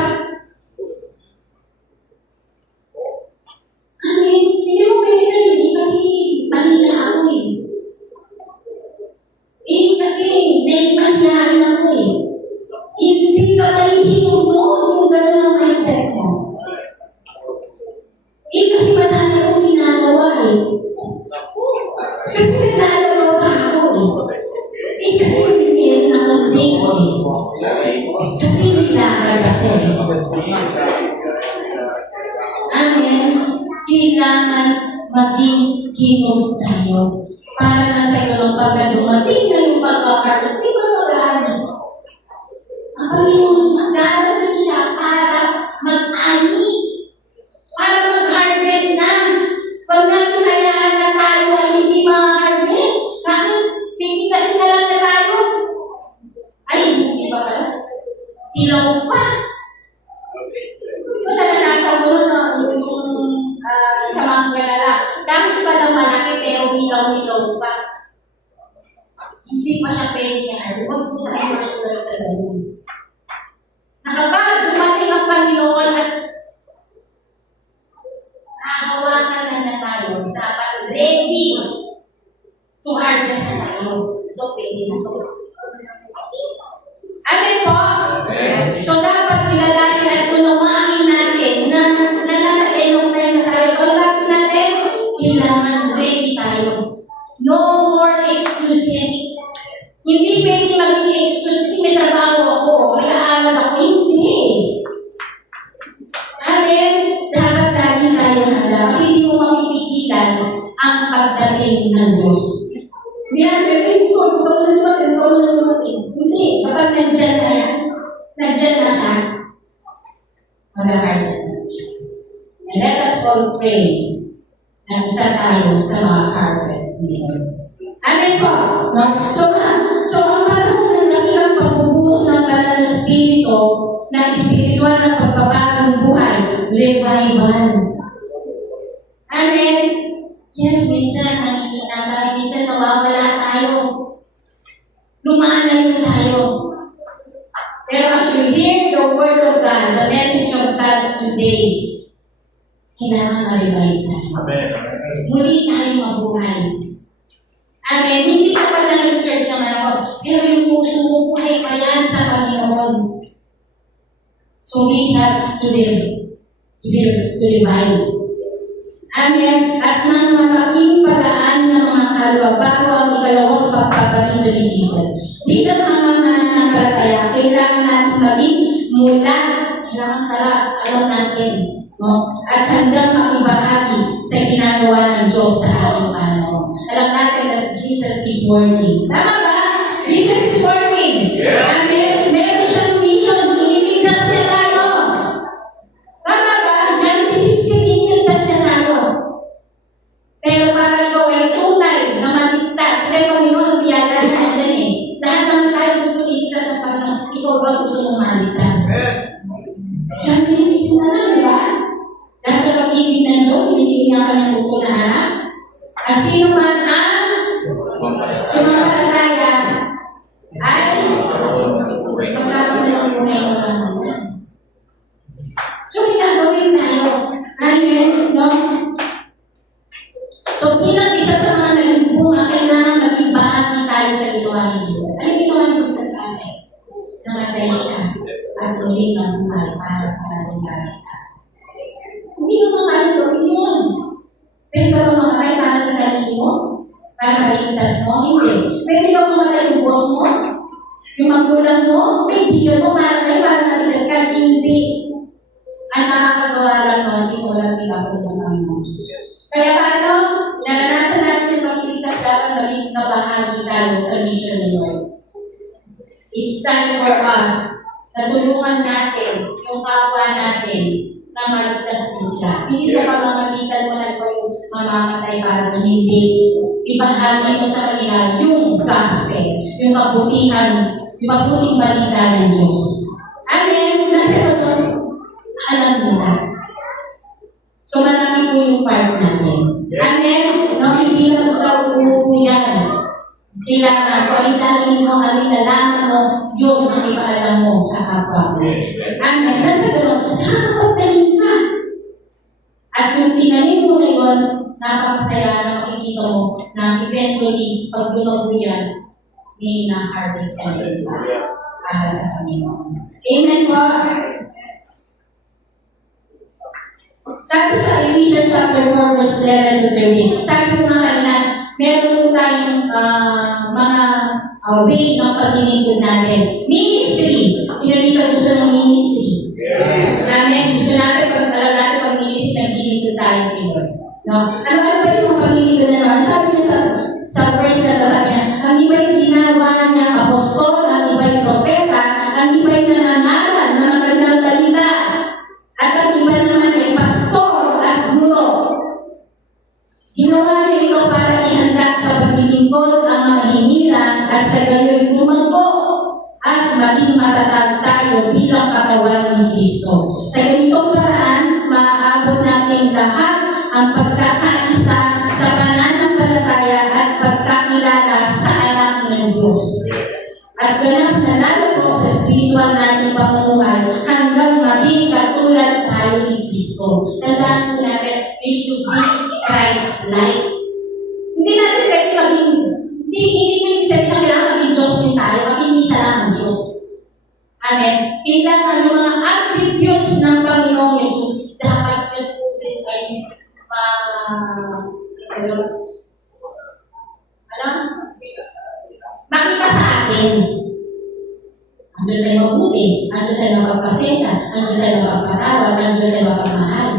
Amen? Hindi mo pwede sabihin kasi mali na ako eh. Kasi naipanyain ako eh. Hindi ka malihinog doon kung gano'n ang mindset mo. Kasi madami akong ginagawa eh. Kasi naglalaro pa ako eh. Kasi hindi naman din eh. Kasi nilakad ako. Amen. Kailangan maging hinog tayo. Para na sa ganun pagka dumating na yung pagka-harvest, di ba mag-aaral? Ang Panginoon, mag-aaral din siya para mag-ani. Para mag-harvest na. Pag natin hayaan na tayo ay hindi ma-harvest, bakit pipitasin na lang na tayo? Ay, hindi ba pala? Ilaw pa. So, naranasan ko na yung sa mga kalala. Dahil pa na malaki pero ilaw-ilaw pa. Hindi pa siya pwede niya. Huwag po tayo matulad sa loob. Nakapag dumating ang Panginoon at hawakan na tayo, dapat ready to harvest na tayo. Ito, pwede na ito. Amen po? So, dapat kilalanin at unawain natin na nasa enong tayo sa tayo. So, dapat natin, kailangan ready tayo. No more excuses. Hindi pwede maging excuse kasi may trabaho ako, nag-aaral ako. Hindi. Amen? Dapat lagi tayo handa. Kasi hindi mo mapipigilan ang pagdating ng Diyos. Hindi yan, pwede ko, kung kasi ito na dumating. Hindi. Kapag nandyan na yan, nandyan na siya, mag-harvest na siya. And let us all pray na isa tayo sa mga harvest nito. Amen po. No? So ang panahon na naging pagbubuhos ng banal na spirito, ng spiritual na pagpapagong buhay, revival. Amen? Yes, minsan nakikita tayo, minsan nawawala tayo. Lumalayo tayo. Pero as we hear the word of God, the message of God today, kailangan ma-revive tayo. Amen. Muli tayo mabuhay. Amen. Hindi sapat na nag-church naman ako, pero yung puso mo buhay pa yan sa Panginoon. So we have to revive. Amen. At nang malaking pagaan ng mga kalwa bago ang ikalawang pagpapalido ni Jesus. Bilang mga mananampalataya, kailangan natin maging mula. Kailangan alam natin. No? At hanggang makibahagi sa ginagawa ng Diyos sa ating Panginoon. Alam natin that Jesus is working. Tama ba? Jesus is working. Yes. Amen. Meron siyang mission. Iniligtas niya tayo. Tama ba? John 16, iniligtas niya tayo. Pero para ikaw ay tunay na maligtas, kasi Panginoon, tiyala na dyan eh. Lahat naman tayo gusto iligtas sa Panginoon. Ikaw ba gusto mong maligtas? John 16 na lang, di ba? Dahil sa pag-ibig ng Diyos, binigyan niya kanyang buko na anak. At sino man ang sumampalataya ay magkakaroon ng buhay ng Panginoon. So, ginagawin tayo. Amen? No? So, bilang isa sa mga naging bunga, kailangan maging bahagi tayo sa ginawa ni Jesus. Ano ginawa ni Jesus sa atin? Namatay siya. muli ng buhay para sa ating kaligtasan. Hindi mo makain gawin yun. Pwede ka ba mamatay para sa sarili mo? Para maligtas mo? Hindi. Pwede ba mamatay yung boss mo? Yung magulang mo? Kaibigan mo para sa'yo para maligtas ka? Hindi. Ang nakakagawa lang mo, hindi sa walang pinapulong ng Panginoon. Kaya paano? Naranasan natin yung pagkiligtas dapat maging kabahagi tayo sa mission ni Lord. It's time for us na tulungan natin yung kapwa natin na maligtas din sila. Hindi sa pamamagitan mo na ikaw yung mamamatay para sa hindi. Ibahagi mo sa kanila yung gospel, yung kabutihan, yung mabuting balita ng Diyos. Amen? Nasa ito, alam nila. So, marami po yung part natin. Amen? No, hindi na ikaw yan. Kailangan ko, alin mo, alin mo, yun ang ipaalam mo sa kapwa mo. Amen? Nasa gano'n, nakakapagdaling ka. At yung tinanim mo na yun, napakasaya na makikita mo na eventually, pag lumago yan, may na-harvest ka rin para sa Panginoon. Amen po? Sabi sa Ephesians chapter 4, verse 11 to 13, sabi ko nga kanina, meron tayong mga way ng paglilingkod natin. Ministry. Sino dito gusto ng ministry? Amen. Gusto natin, pag alam natin pag-ministry, naglilingkod tayo dito. No? Ano ba yung paglilingkod na naman? Sabi niya sa verse na ito, sabi niya, ang iba'y ginawa niya apostol, ang iba'y propeta, ang iba'y nananalan na magandang balita, at ang iba naman ay pastor at guro. Ginawa niya ito para ihanda sa paglilingkod ang mga hinirang at sa gayo'y lumago at maging matatag tayo bilang katawan ni Kristo. Sa ganitong paraan, maaabot natin lahat ang pagkakaisa sa pananampalataya at pagkakilala sa anak ng Diyos. At ganap na lalo sa spiritual nating pamumuhay hanggang maging katulad tayo ni Kristo. Tandaan po natin, we should be Christ-like. Hindi natin pwede maging, hindi ko yung sabi na kailangan maging Diyos din tayo kasi hindi sa lang ang Diyos. Amen. Kailangan yung mga attributes ng Panginoong Yesus, dapat yun po din ay makita sa atin. Ang Diyos ay mabuti, ang Diyos ay mapagpasensya, ang Diyos ay mapagparawal, ang Diyos ay mapagmahal.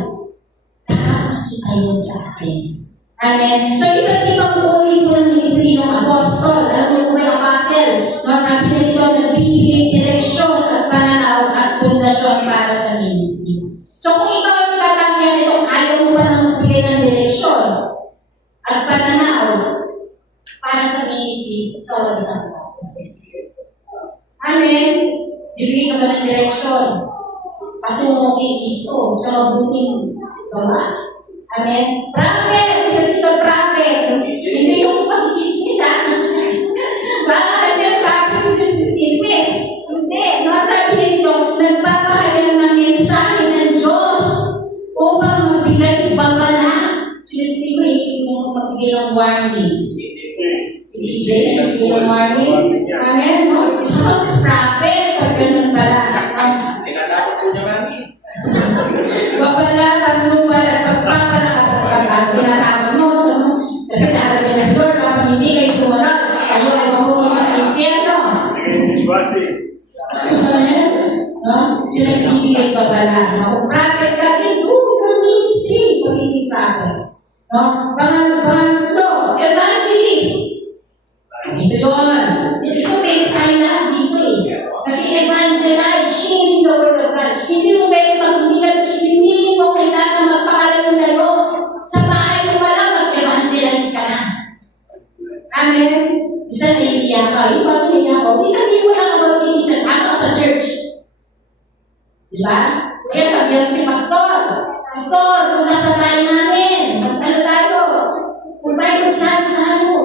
Dapat makita yun sa atin. Amen. So, iba't ibang uri po ng ministry ng apostol. Alam mo po may apostle. Sabi na dito, nagbibigay direksyon at pananaw at pundasyon para sa ministry. So, kung ikaw ay magkatangyan nito, kaya mo pa lang magbigay ng direksyon at pananaw para sa ministry, ikaw ay sa apostol. Amen. Bibigay ka ba ng direksyon? Patungo kay Kristo sa mabuting gawa. Amen. Prophet! Sino dito prophet? Hindi yung pag-chismis, ha? Baka natin prophet sa chismis. Hindi. Sabi nito, nagpapahayag ng mensahe ng Diyos upang magbigay babala. Sino dito hindi mo magbigay ng warning? Si DJ na magbigay ng warning? Amen. So, prophet, pag ganun pala. Tinatapos po niya kami. Babala, tanong pala, pagpapalakas at pag-alo. Tinatawag mo, kasi naaragay na si Lord, kapag hindi kayo sumunod, kayo ay mapupunta sa impyerno. Sila ibigay babala. Kung prophet ka, do your ministry, pagiging prophet. Pangatlo, evangelist. Ito yun. Ito base tayo na dito eh. Nag-evangelize, sharing the word of God. Hindi mo pwede magbigat, hindi mo kailangan magpakalan na yun. Sa bahay mo pala, mag-evangelize ka na. Amen? Isa na iiyak ka, iba na iiyak ko. Isa hindi mo lang about Jesus, ako sa church. Diba? Kaya sabihan si Pastor, Pastor, punta sa bahay namin. Ano tayo? Kung Bible study tayo.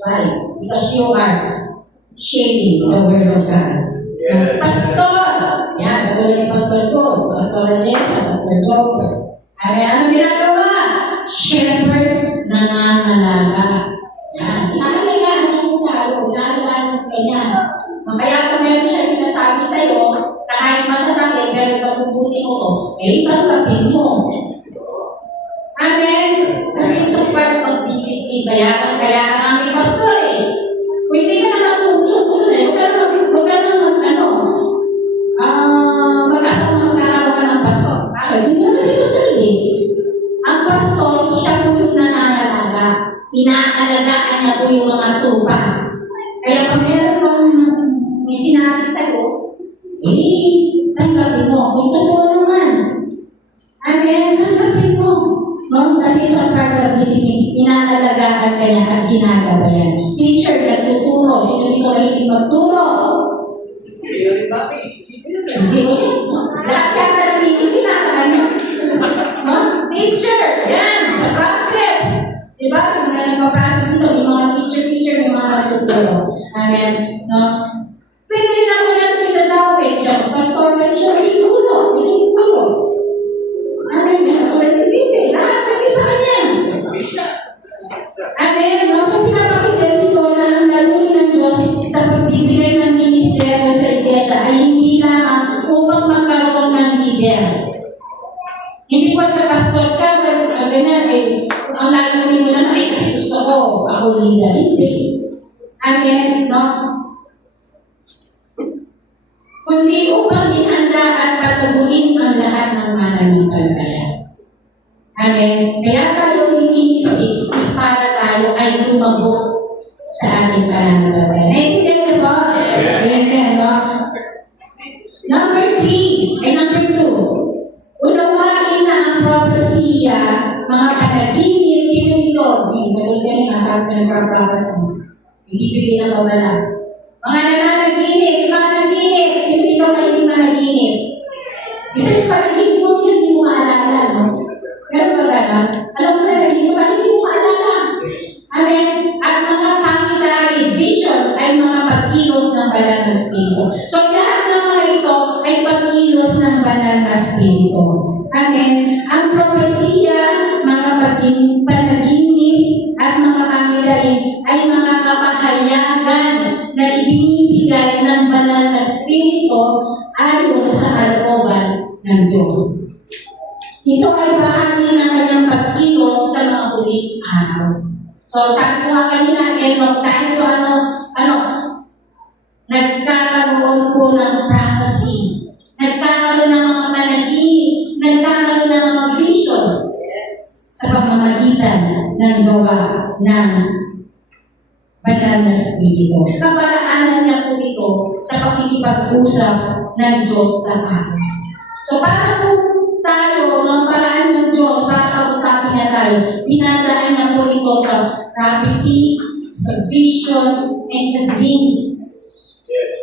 Why? Because you are sharing the word of God. Yes. Pastor! Yan, katulad ni Pastor ko, Pastor Jessa, Pastor Joker. Ano ginagawa? Shepherd, nangangalaga. Yan. Nakakailangan ng talo, nakakailangan ng kanya. Kaya kung meron siya sinasabi sa'yo, ganun ka puputi mo, eh, tanggapin mo. Amen? Kasi it's a part of discipline. Kaya ka namin pastor eh. Kung hindi ka na masusunod, huwag ka na mag-asal na magkakaroon ka ng pastor. Hindi mo na sinusunod eh. Ang pastor, siya po yung nanangalaga. Inaalagaan niya po yung mga tupa. Kaya pag meron kang may sinabi sa'yo, eh, tanggapin mo. Kung totoo naman. Amen, tanggapin mo. No? Kasi sa part of discipline, inaalagaan ka niya at ginagabayan. Teacher, nagtuturo. Sino dito ay hindi magturo? Kayo rin, Mami. Sino yun? Lahat yata na hindi nasa kanya. No? Teacher, yan, sa process. Diba? Sa mga nagpa-process dito, may mga teacher, may mga nagtuturo. Amen. No? Pwede rin ako yan sa isang tao, pastor, may siya, may tulong. Amen. Meron ko teacher. Lahat pwede sa kanya. Amen. No? So, pinapakita dito na ang laluni ng Diyos sa pagbibigay ng ministeryo sa iglesia ay hindi lamang upang magkaroon ng leader. Hindi ko pastor ka, ganyan eh, ang laluni mo naman ay kasi gusto ko, ako leader. Hindi. Amen. No? Kundi upang ihanda at patubuin ang lahat ng mananampalataya. Amen. Kaya tayo iniisip is para tayo ay lumago sa ating pananampalataya. Naintindihan niyo po? Amen. No? Number 2. Unawain na ang propesiya, mga panaginip, sino nito? Hindi ka masabi ka nagpapapasa. Hindi pili ng babala. Mga nananaginip, sino dito kayo hindi managinip? Isa yung panaginip mo, isa hindi mo maalala, no? Pero pag alam mo na naging mo, hindi mo maalala. Amen? At mga pangitain, vision, ay mga pagkilos ng banal na spirito. So lahat ng mga ito ay pagkilos ng banal na spirito. Amen? Ang propesiya, mga panaginip, at mga pangitain ay mga kapahayagan na ibinibigay ng banal na spirito ayon sa kalooban ng Diyos. Ito ay bahagi ng kanyang pagkilos sa mga huling araw. So, sabi ko nga kanina, end of time. So, nagkakaroon po ng prophecy. Nagkakaroon ng mga panaginip. Nagkakaroon ng mga vision. Sa pamamagitan ng gawa ng banal na spirito. Kaparaanan niya po ito sa pakikipag-usap ng Diyos sa atin. So, para po tayo, ng paraan ng Diyos, para kausapin niya tayo, dinadaan niya po ito sa prophecy, sa vision, and sa dreams. Yes.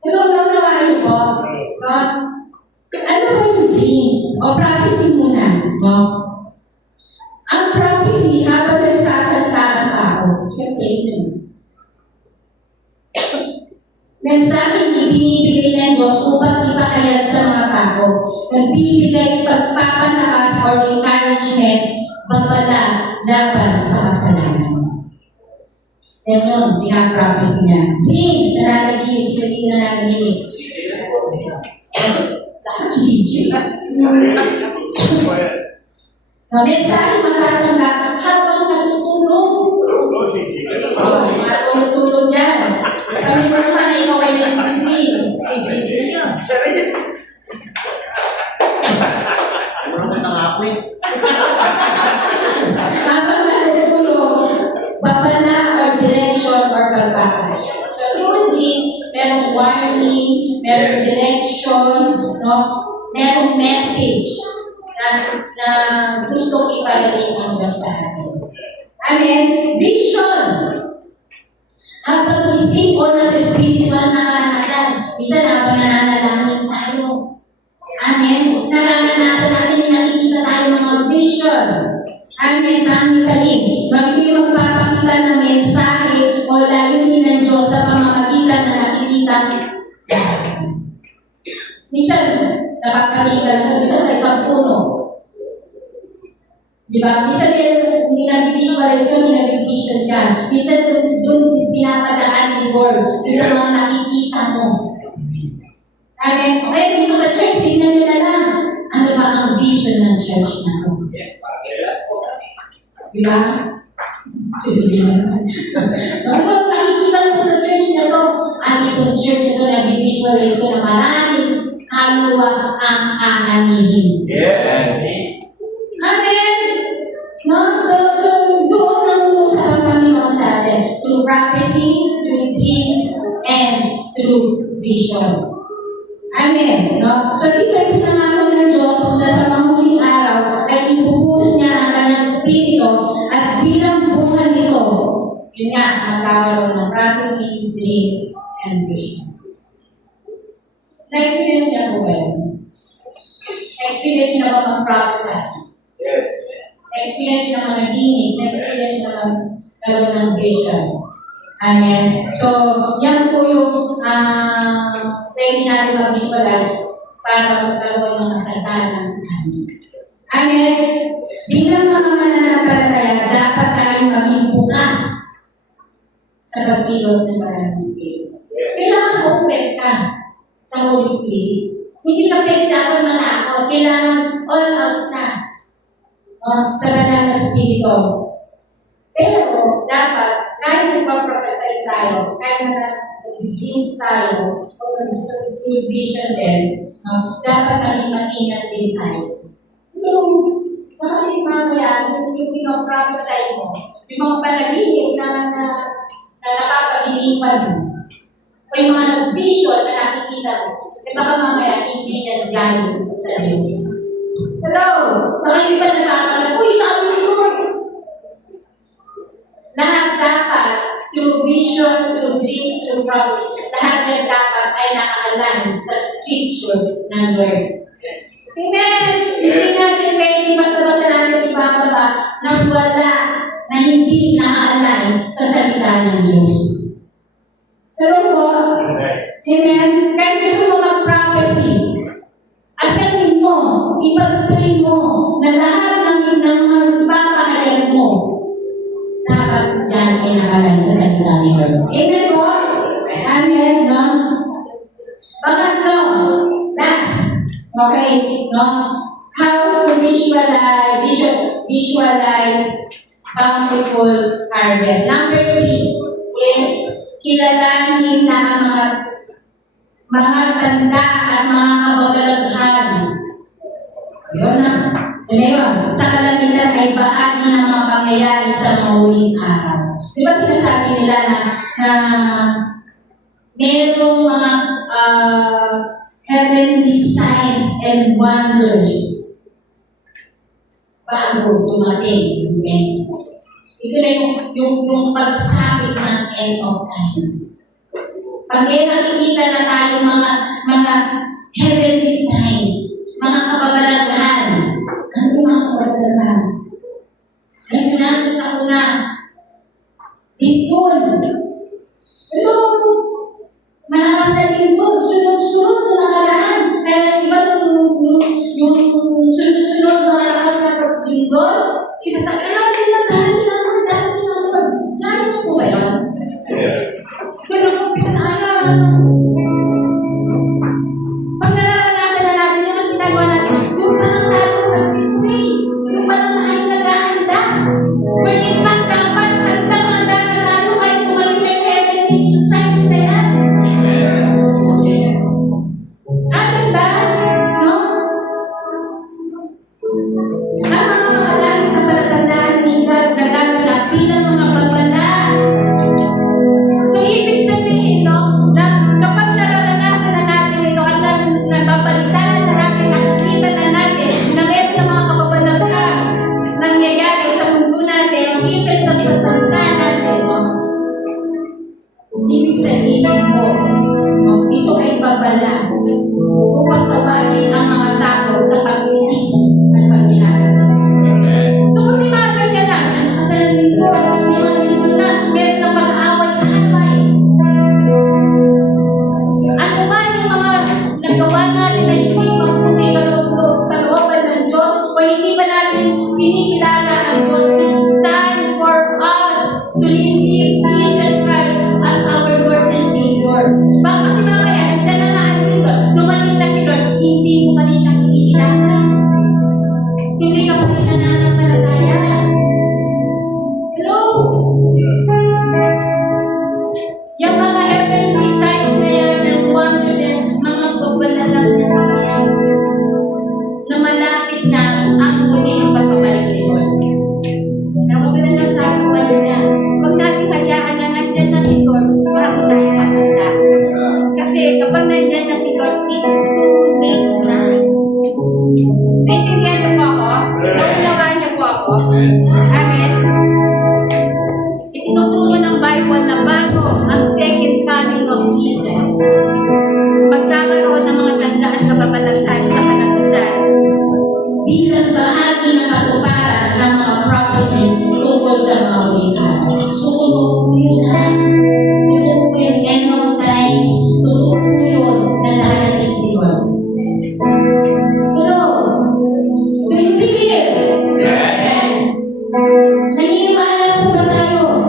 Pero naman po, ano ba yung dreams? O prophecy muna, no? Ang prophecy, habang nagsasalita ang tao, siyempre ito. Mensaheng ibinibigay ng Diyos upang ipakayag sa mga tao. Nagbibigay pagpapalakas or encouragement, babala laban sa kasalanan. Yan yun, yung prophecy niya. Dreams, nananaginip, sinabi na nananaginip. Lahat si Mensaheng matatanggap habang natutulog. Matulog dyan. Sabi mo naman na ikaw ay nag-dream. Si Jidin yun. Habang natutulog, babala or direction or pagpapahayag. So, through this, merong warning, merong direction, no? Merong message na gusto iparating ang Diyos sa atin. Amen? Vision. Habang isip o nasa spiritual na karanasan, isa na habang nananalangin tayo. Amen? Naranasan natin, nakikita tayo mga vision. Amen? Pangitain. Magiging magpapakita ng mensahe o layunin ng Diyos sa pamamagitan na nakikita. Minsan, nakakakita na isa sa isang puno. Diba? Minsan din, minabivisualize ka, minabivision ka. Minsan doon pinapadaan ni Lord. Minsan mga nakikita mo. Amen. Okay, dito sa church, tingnan nyo na lang. Ano ba ang vision ng church na ito? Yes, pakilala po kami. Di ba? Sige naman. Kapag nakikita mo sa church na ito, itong church na ito, nag-visualize ko na maraming kaluluwa ang aaninihin. Yes. Amen! No? So doon nangungusapan ang Panginoon sa atin through prophecy, through dreams, and through vision. Amen. No? So dito ay pinangako ng Diyos na sa mahuling araw ay ibubuhos niya ang kanyang spirito at bilang bunga nito, yun nga, magkakaroon ng prophecy, dreams, and vision. Na-experience niya po kayo? Na-experience niya ba mag-prophesy? Yes. Na-experience niya mag-naginig? Na-experience niya magkaroon ng vision? Amen. So, yan po yung pwede natin mag-visualize para magkaroon ng kasaltahan ng amin. Amen. Bilang mga mananampalataya, dapat tayong maging bukas sa pagkilos ng Banal na Espiritu. Kailangan open ka sa Holy Spirit. Hindi ka pwede ako matakot. Kailangan all out ka sa Banal na Espiritu. Pero, dapat, kahit nagpaprophesy tayo, kahit nag-dreams tayo, o nag-spirit vision din, dapat maging matingat din tayo. Kasi mamaya, yung pinoprophesy mo, yung mga panaginip na nakapaginipan mo, o yung mga vision na nakikita mo, baka mamaya hindi na galing sa Diyos. Pero, baka yung pa nakakalag, uy, sabi ni Lord! Lahat dapat, through vision, through dreams, through prophecy, lahat yan dapat ay nakaalign sa scripture ng Word. Amen! Hindi natin pwede basta-basta natin ibababa nang wala na hindi nakaalign sa salita ng Diyos. Pero po, amen, kahit gusto mo mag-prophecy, asahin mo, ipag-pray mo, na lahat ng magpapahayag mo, dapat yan ay nakalay sa salita ni Lord. Amen po? Amen, no? Pangatlo, last, okay, no? How to visualize bountiful harvest. Number 3 is kilalanin na ang mga tanda at mga kababalaghan. Yun na. Yun. Sa kalamitan ay bahagi ng mga pangyayari sa mahuling araw. Di ba sinasabi nila na merong mga heavenly signs and wonders bago dumating yung end. Ito na yung pagsapit ng end of times. Pag nakikita na tayo mga heavenly signs, mga kababalaghan, ano yung mga kababalaghan? Ano nasa sa una? Lindol. Pero, malakas na lindol, sunod-sunod na nakaraan. Kaya iba yung sunod-sunod na malakas na lindol, sinasabi, darating na doon. Galing na po ba yun? Doon ang umpisa na pag nararanasan na natin yun ang ginagawa natin, yung parang tayo nag-pray, yung parang tayo naghahanda. Where in fact, dapat handa-handa na tayo kahit kumalit na yung heavenly signs na yan. Ano ba? No? Ang mga mahalagang na palatandaan nila nagaganap bilang mga babala. So, ibig sabihin, no, na kapag nararanasan na natin ito at nababalitaan na natin, nakikita na natin na meron na mga kababalaghan nangyayari sa mundo natin, even sa bansa natin, no, ibig sabihin po, no, ito ay babala upang tawagin ang mga tao sa pagsisisi at pagkinalas. So, kung tinagal ka lang, ang kasalan din po, may mga lingkod na, meron ng pag-away-away. Ano man yung mga nagawa natin na hindi mabuti kalooban ng Diyos o hindi ba natin pinikilala ang Diyos, it's time for us to receive Jesus Christ as our Lord and Savior. Baka kasi mamaya, nandiyan na nga dito, Kasi kapag nandiyan na si Lord, it's too late na. Naintindihan niyo po ako? Naunawaan niyo po ako? Amen? Itinuturo ng Bible na bago ang second coming of Jesus, magkakaroon ng mga tanda at kababalaghan sa panangutan bilang bahagi ng katuparan ng mga prophecy tungkol sa mga wika. So, totoo po yun, ha? Totoo po yung end of times. Totoo po yun na darating si Lord. Hello? Do you believe? Yes. Naniniwala po ba tayo?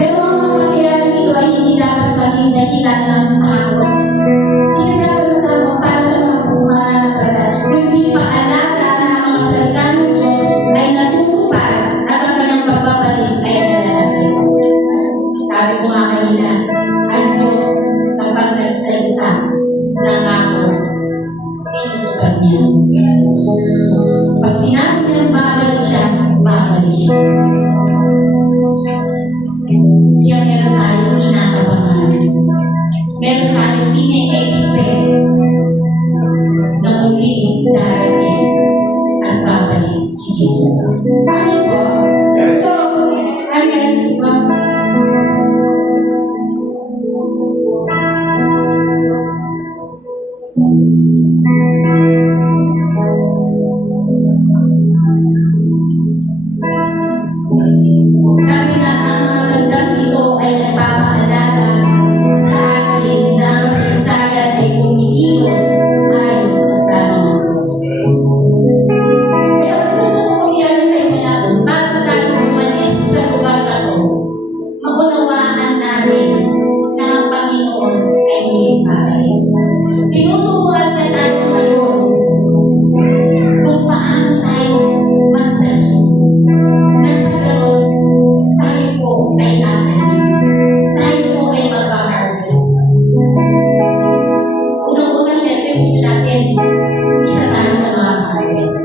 Pero ang mga mangyayari dito ay hindi dapat maging dahilan ng takot. Hindi dapat matakot para sa mga pumananampalataya. Kundi paalaga na ang mga salita ng Diyos ay natutupad at ang kanyang pagbabalik ay nananatili. Sabi ko nga kanina, ang Diyos kapag nagsalita ng ako, tinutupad niya. Pag sinabi niya babalik siya, babalik siya. Kaya meron tayong inaabangan. Meron tayong ine-expect na muling darating at babalik si Jesus. Ano po? Yes. So, amen. Sabi nga, ang mga gandang ito ay nagpapaalala sa atin na ang kasaysayan ay kumikilos ayon sa plano ng Diyos. Kaya gusto ko pumiyano sa inyo na bago tayo umalis sa lugar na to, maunawaan natin na ang Panginoon ay muling babalik. Tinuturuan na tayo ngayon kung paano tayo magdali na sa ganon tayo po ay atin. Tayo po ay mag-harvest. Unang-una, syempre, gusto natin isa tayo sa mga harvest.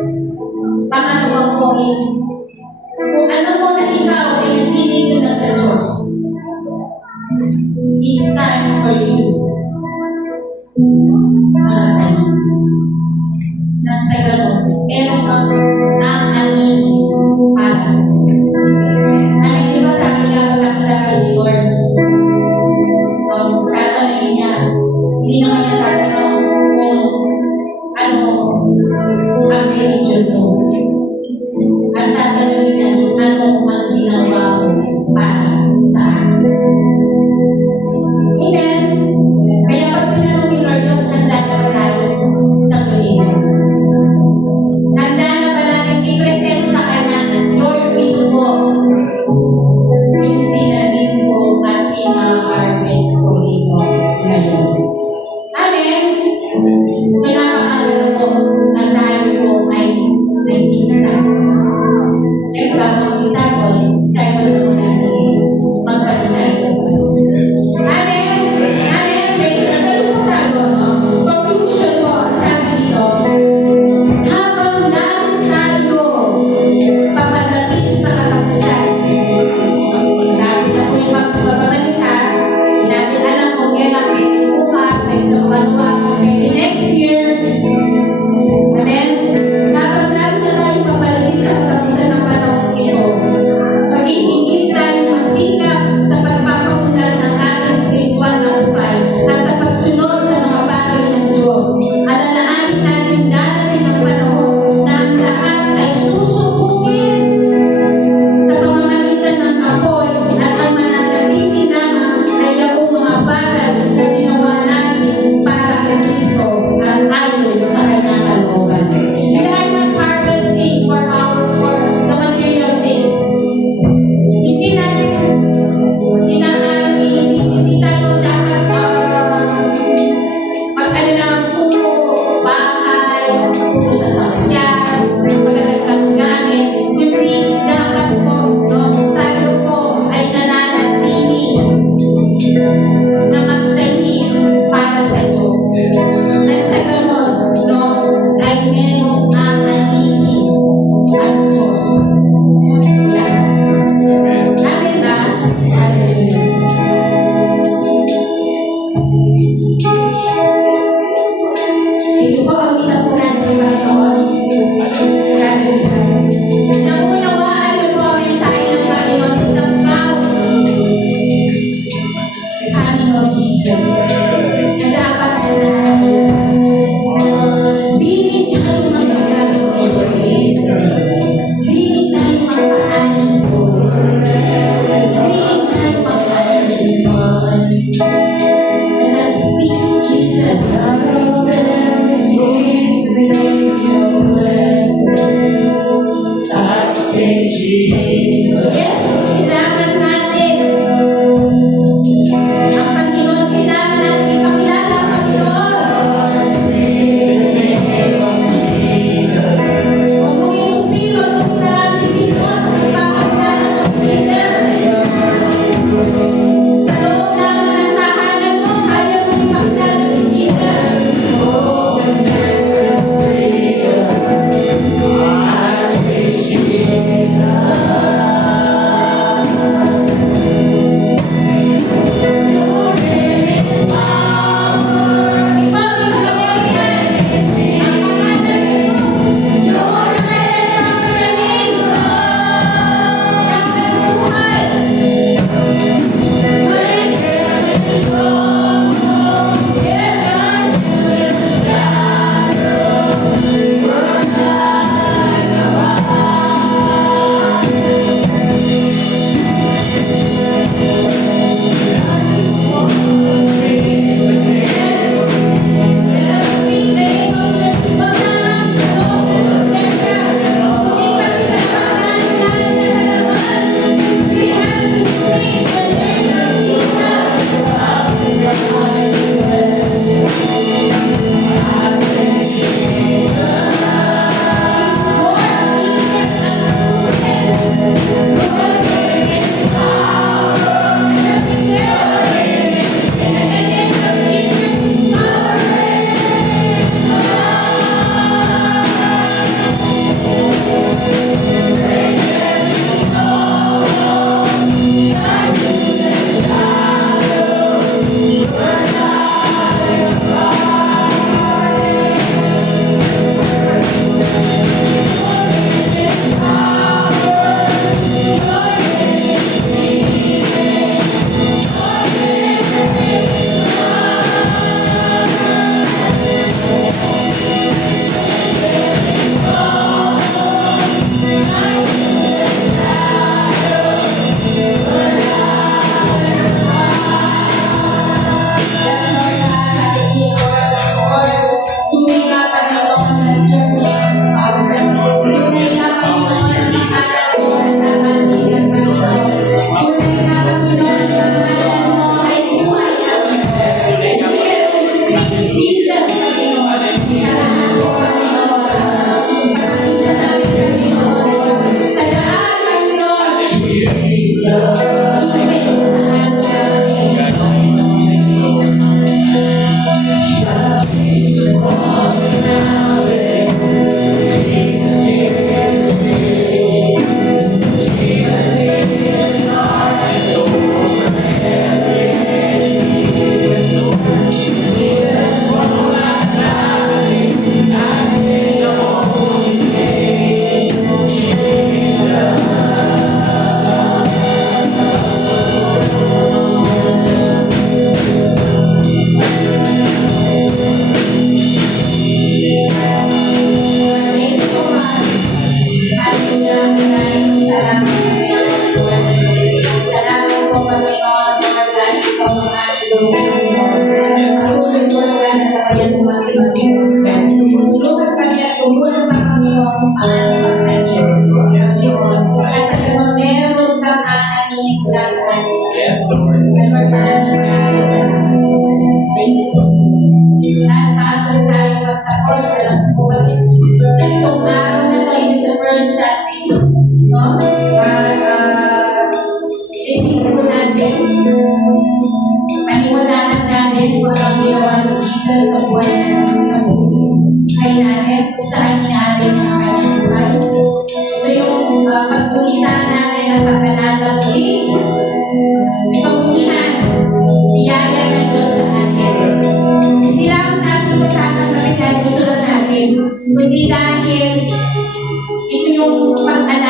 Pangalawa po is, kung ano mo na ikaw ay nandito na sa Diyos, it's time for you magtanim. Nasa ganon, meron kang aanin para sa Diyos. Amin, di ba sabi nga pagkakilala ni Lord, tatanungin niya, hindi naman niya tatanong kung ano ang religion mo. Ang tatanungin niya is ano ang ginawa mo para sa akin. Amen? Kaya pag pinanong ni Lord, handa na ba tayo sa galing? Handa na ba natin na dapat piling tayo magpapagod ko. Piling tayo magpaanin ko. Piling tayo magpaanin ko. Let's speak Jesus. Yes, kailangan natin. Ang Panginoon, kailangan natin ipakilala ang Panginoon. Kung maging supilo, kung sarap dito sa pagpapakilala ng Jesus. Sa loob naman ng tahanan mo, ayaw mo ipakilala si Jesus. Yes, Lord. Itong araw na to, it is the first Sunday, no? Isipin po natin, paniwalaan natin kung ang ginawa ni Jesus sa buhay natin, kung saan inaalin ang kanyang buhay. Ito yung pagkulitan natin at pagkalala muli. Pagkulihan, biyaya ng Diyos sa atin. Hindi lang natin matatang dahil gusto na natin, kundi dahil ito yung pag-alala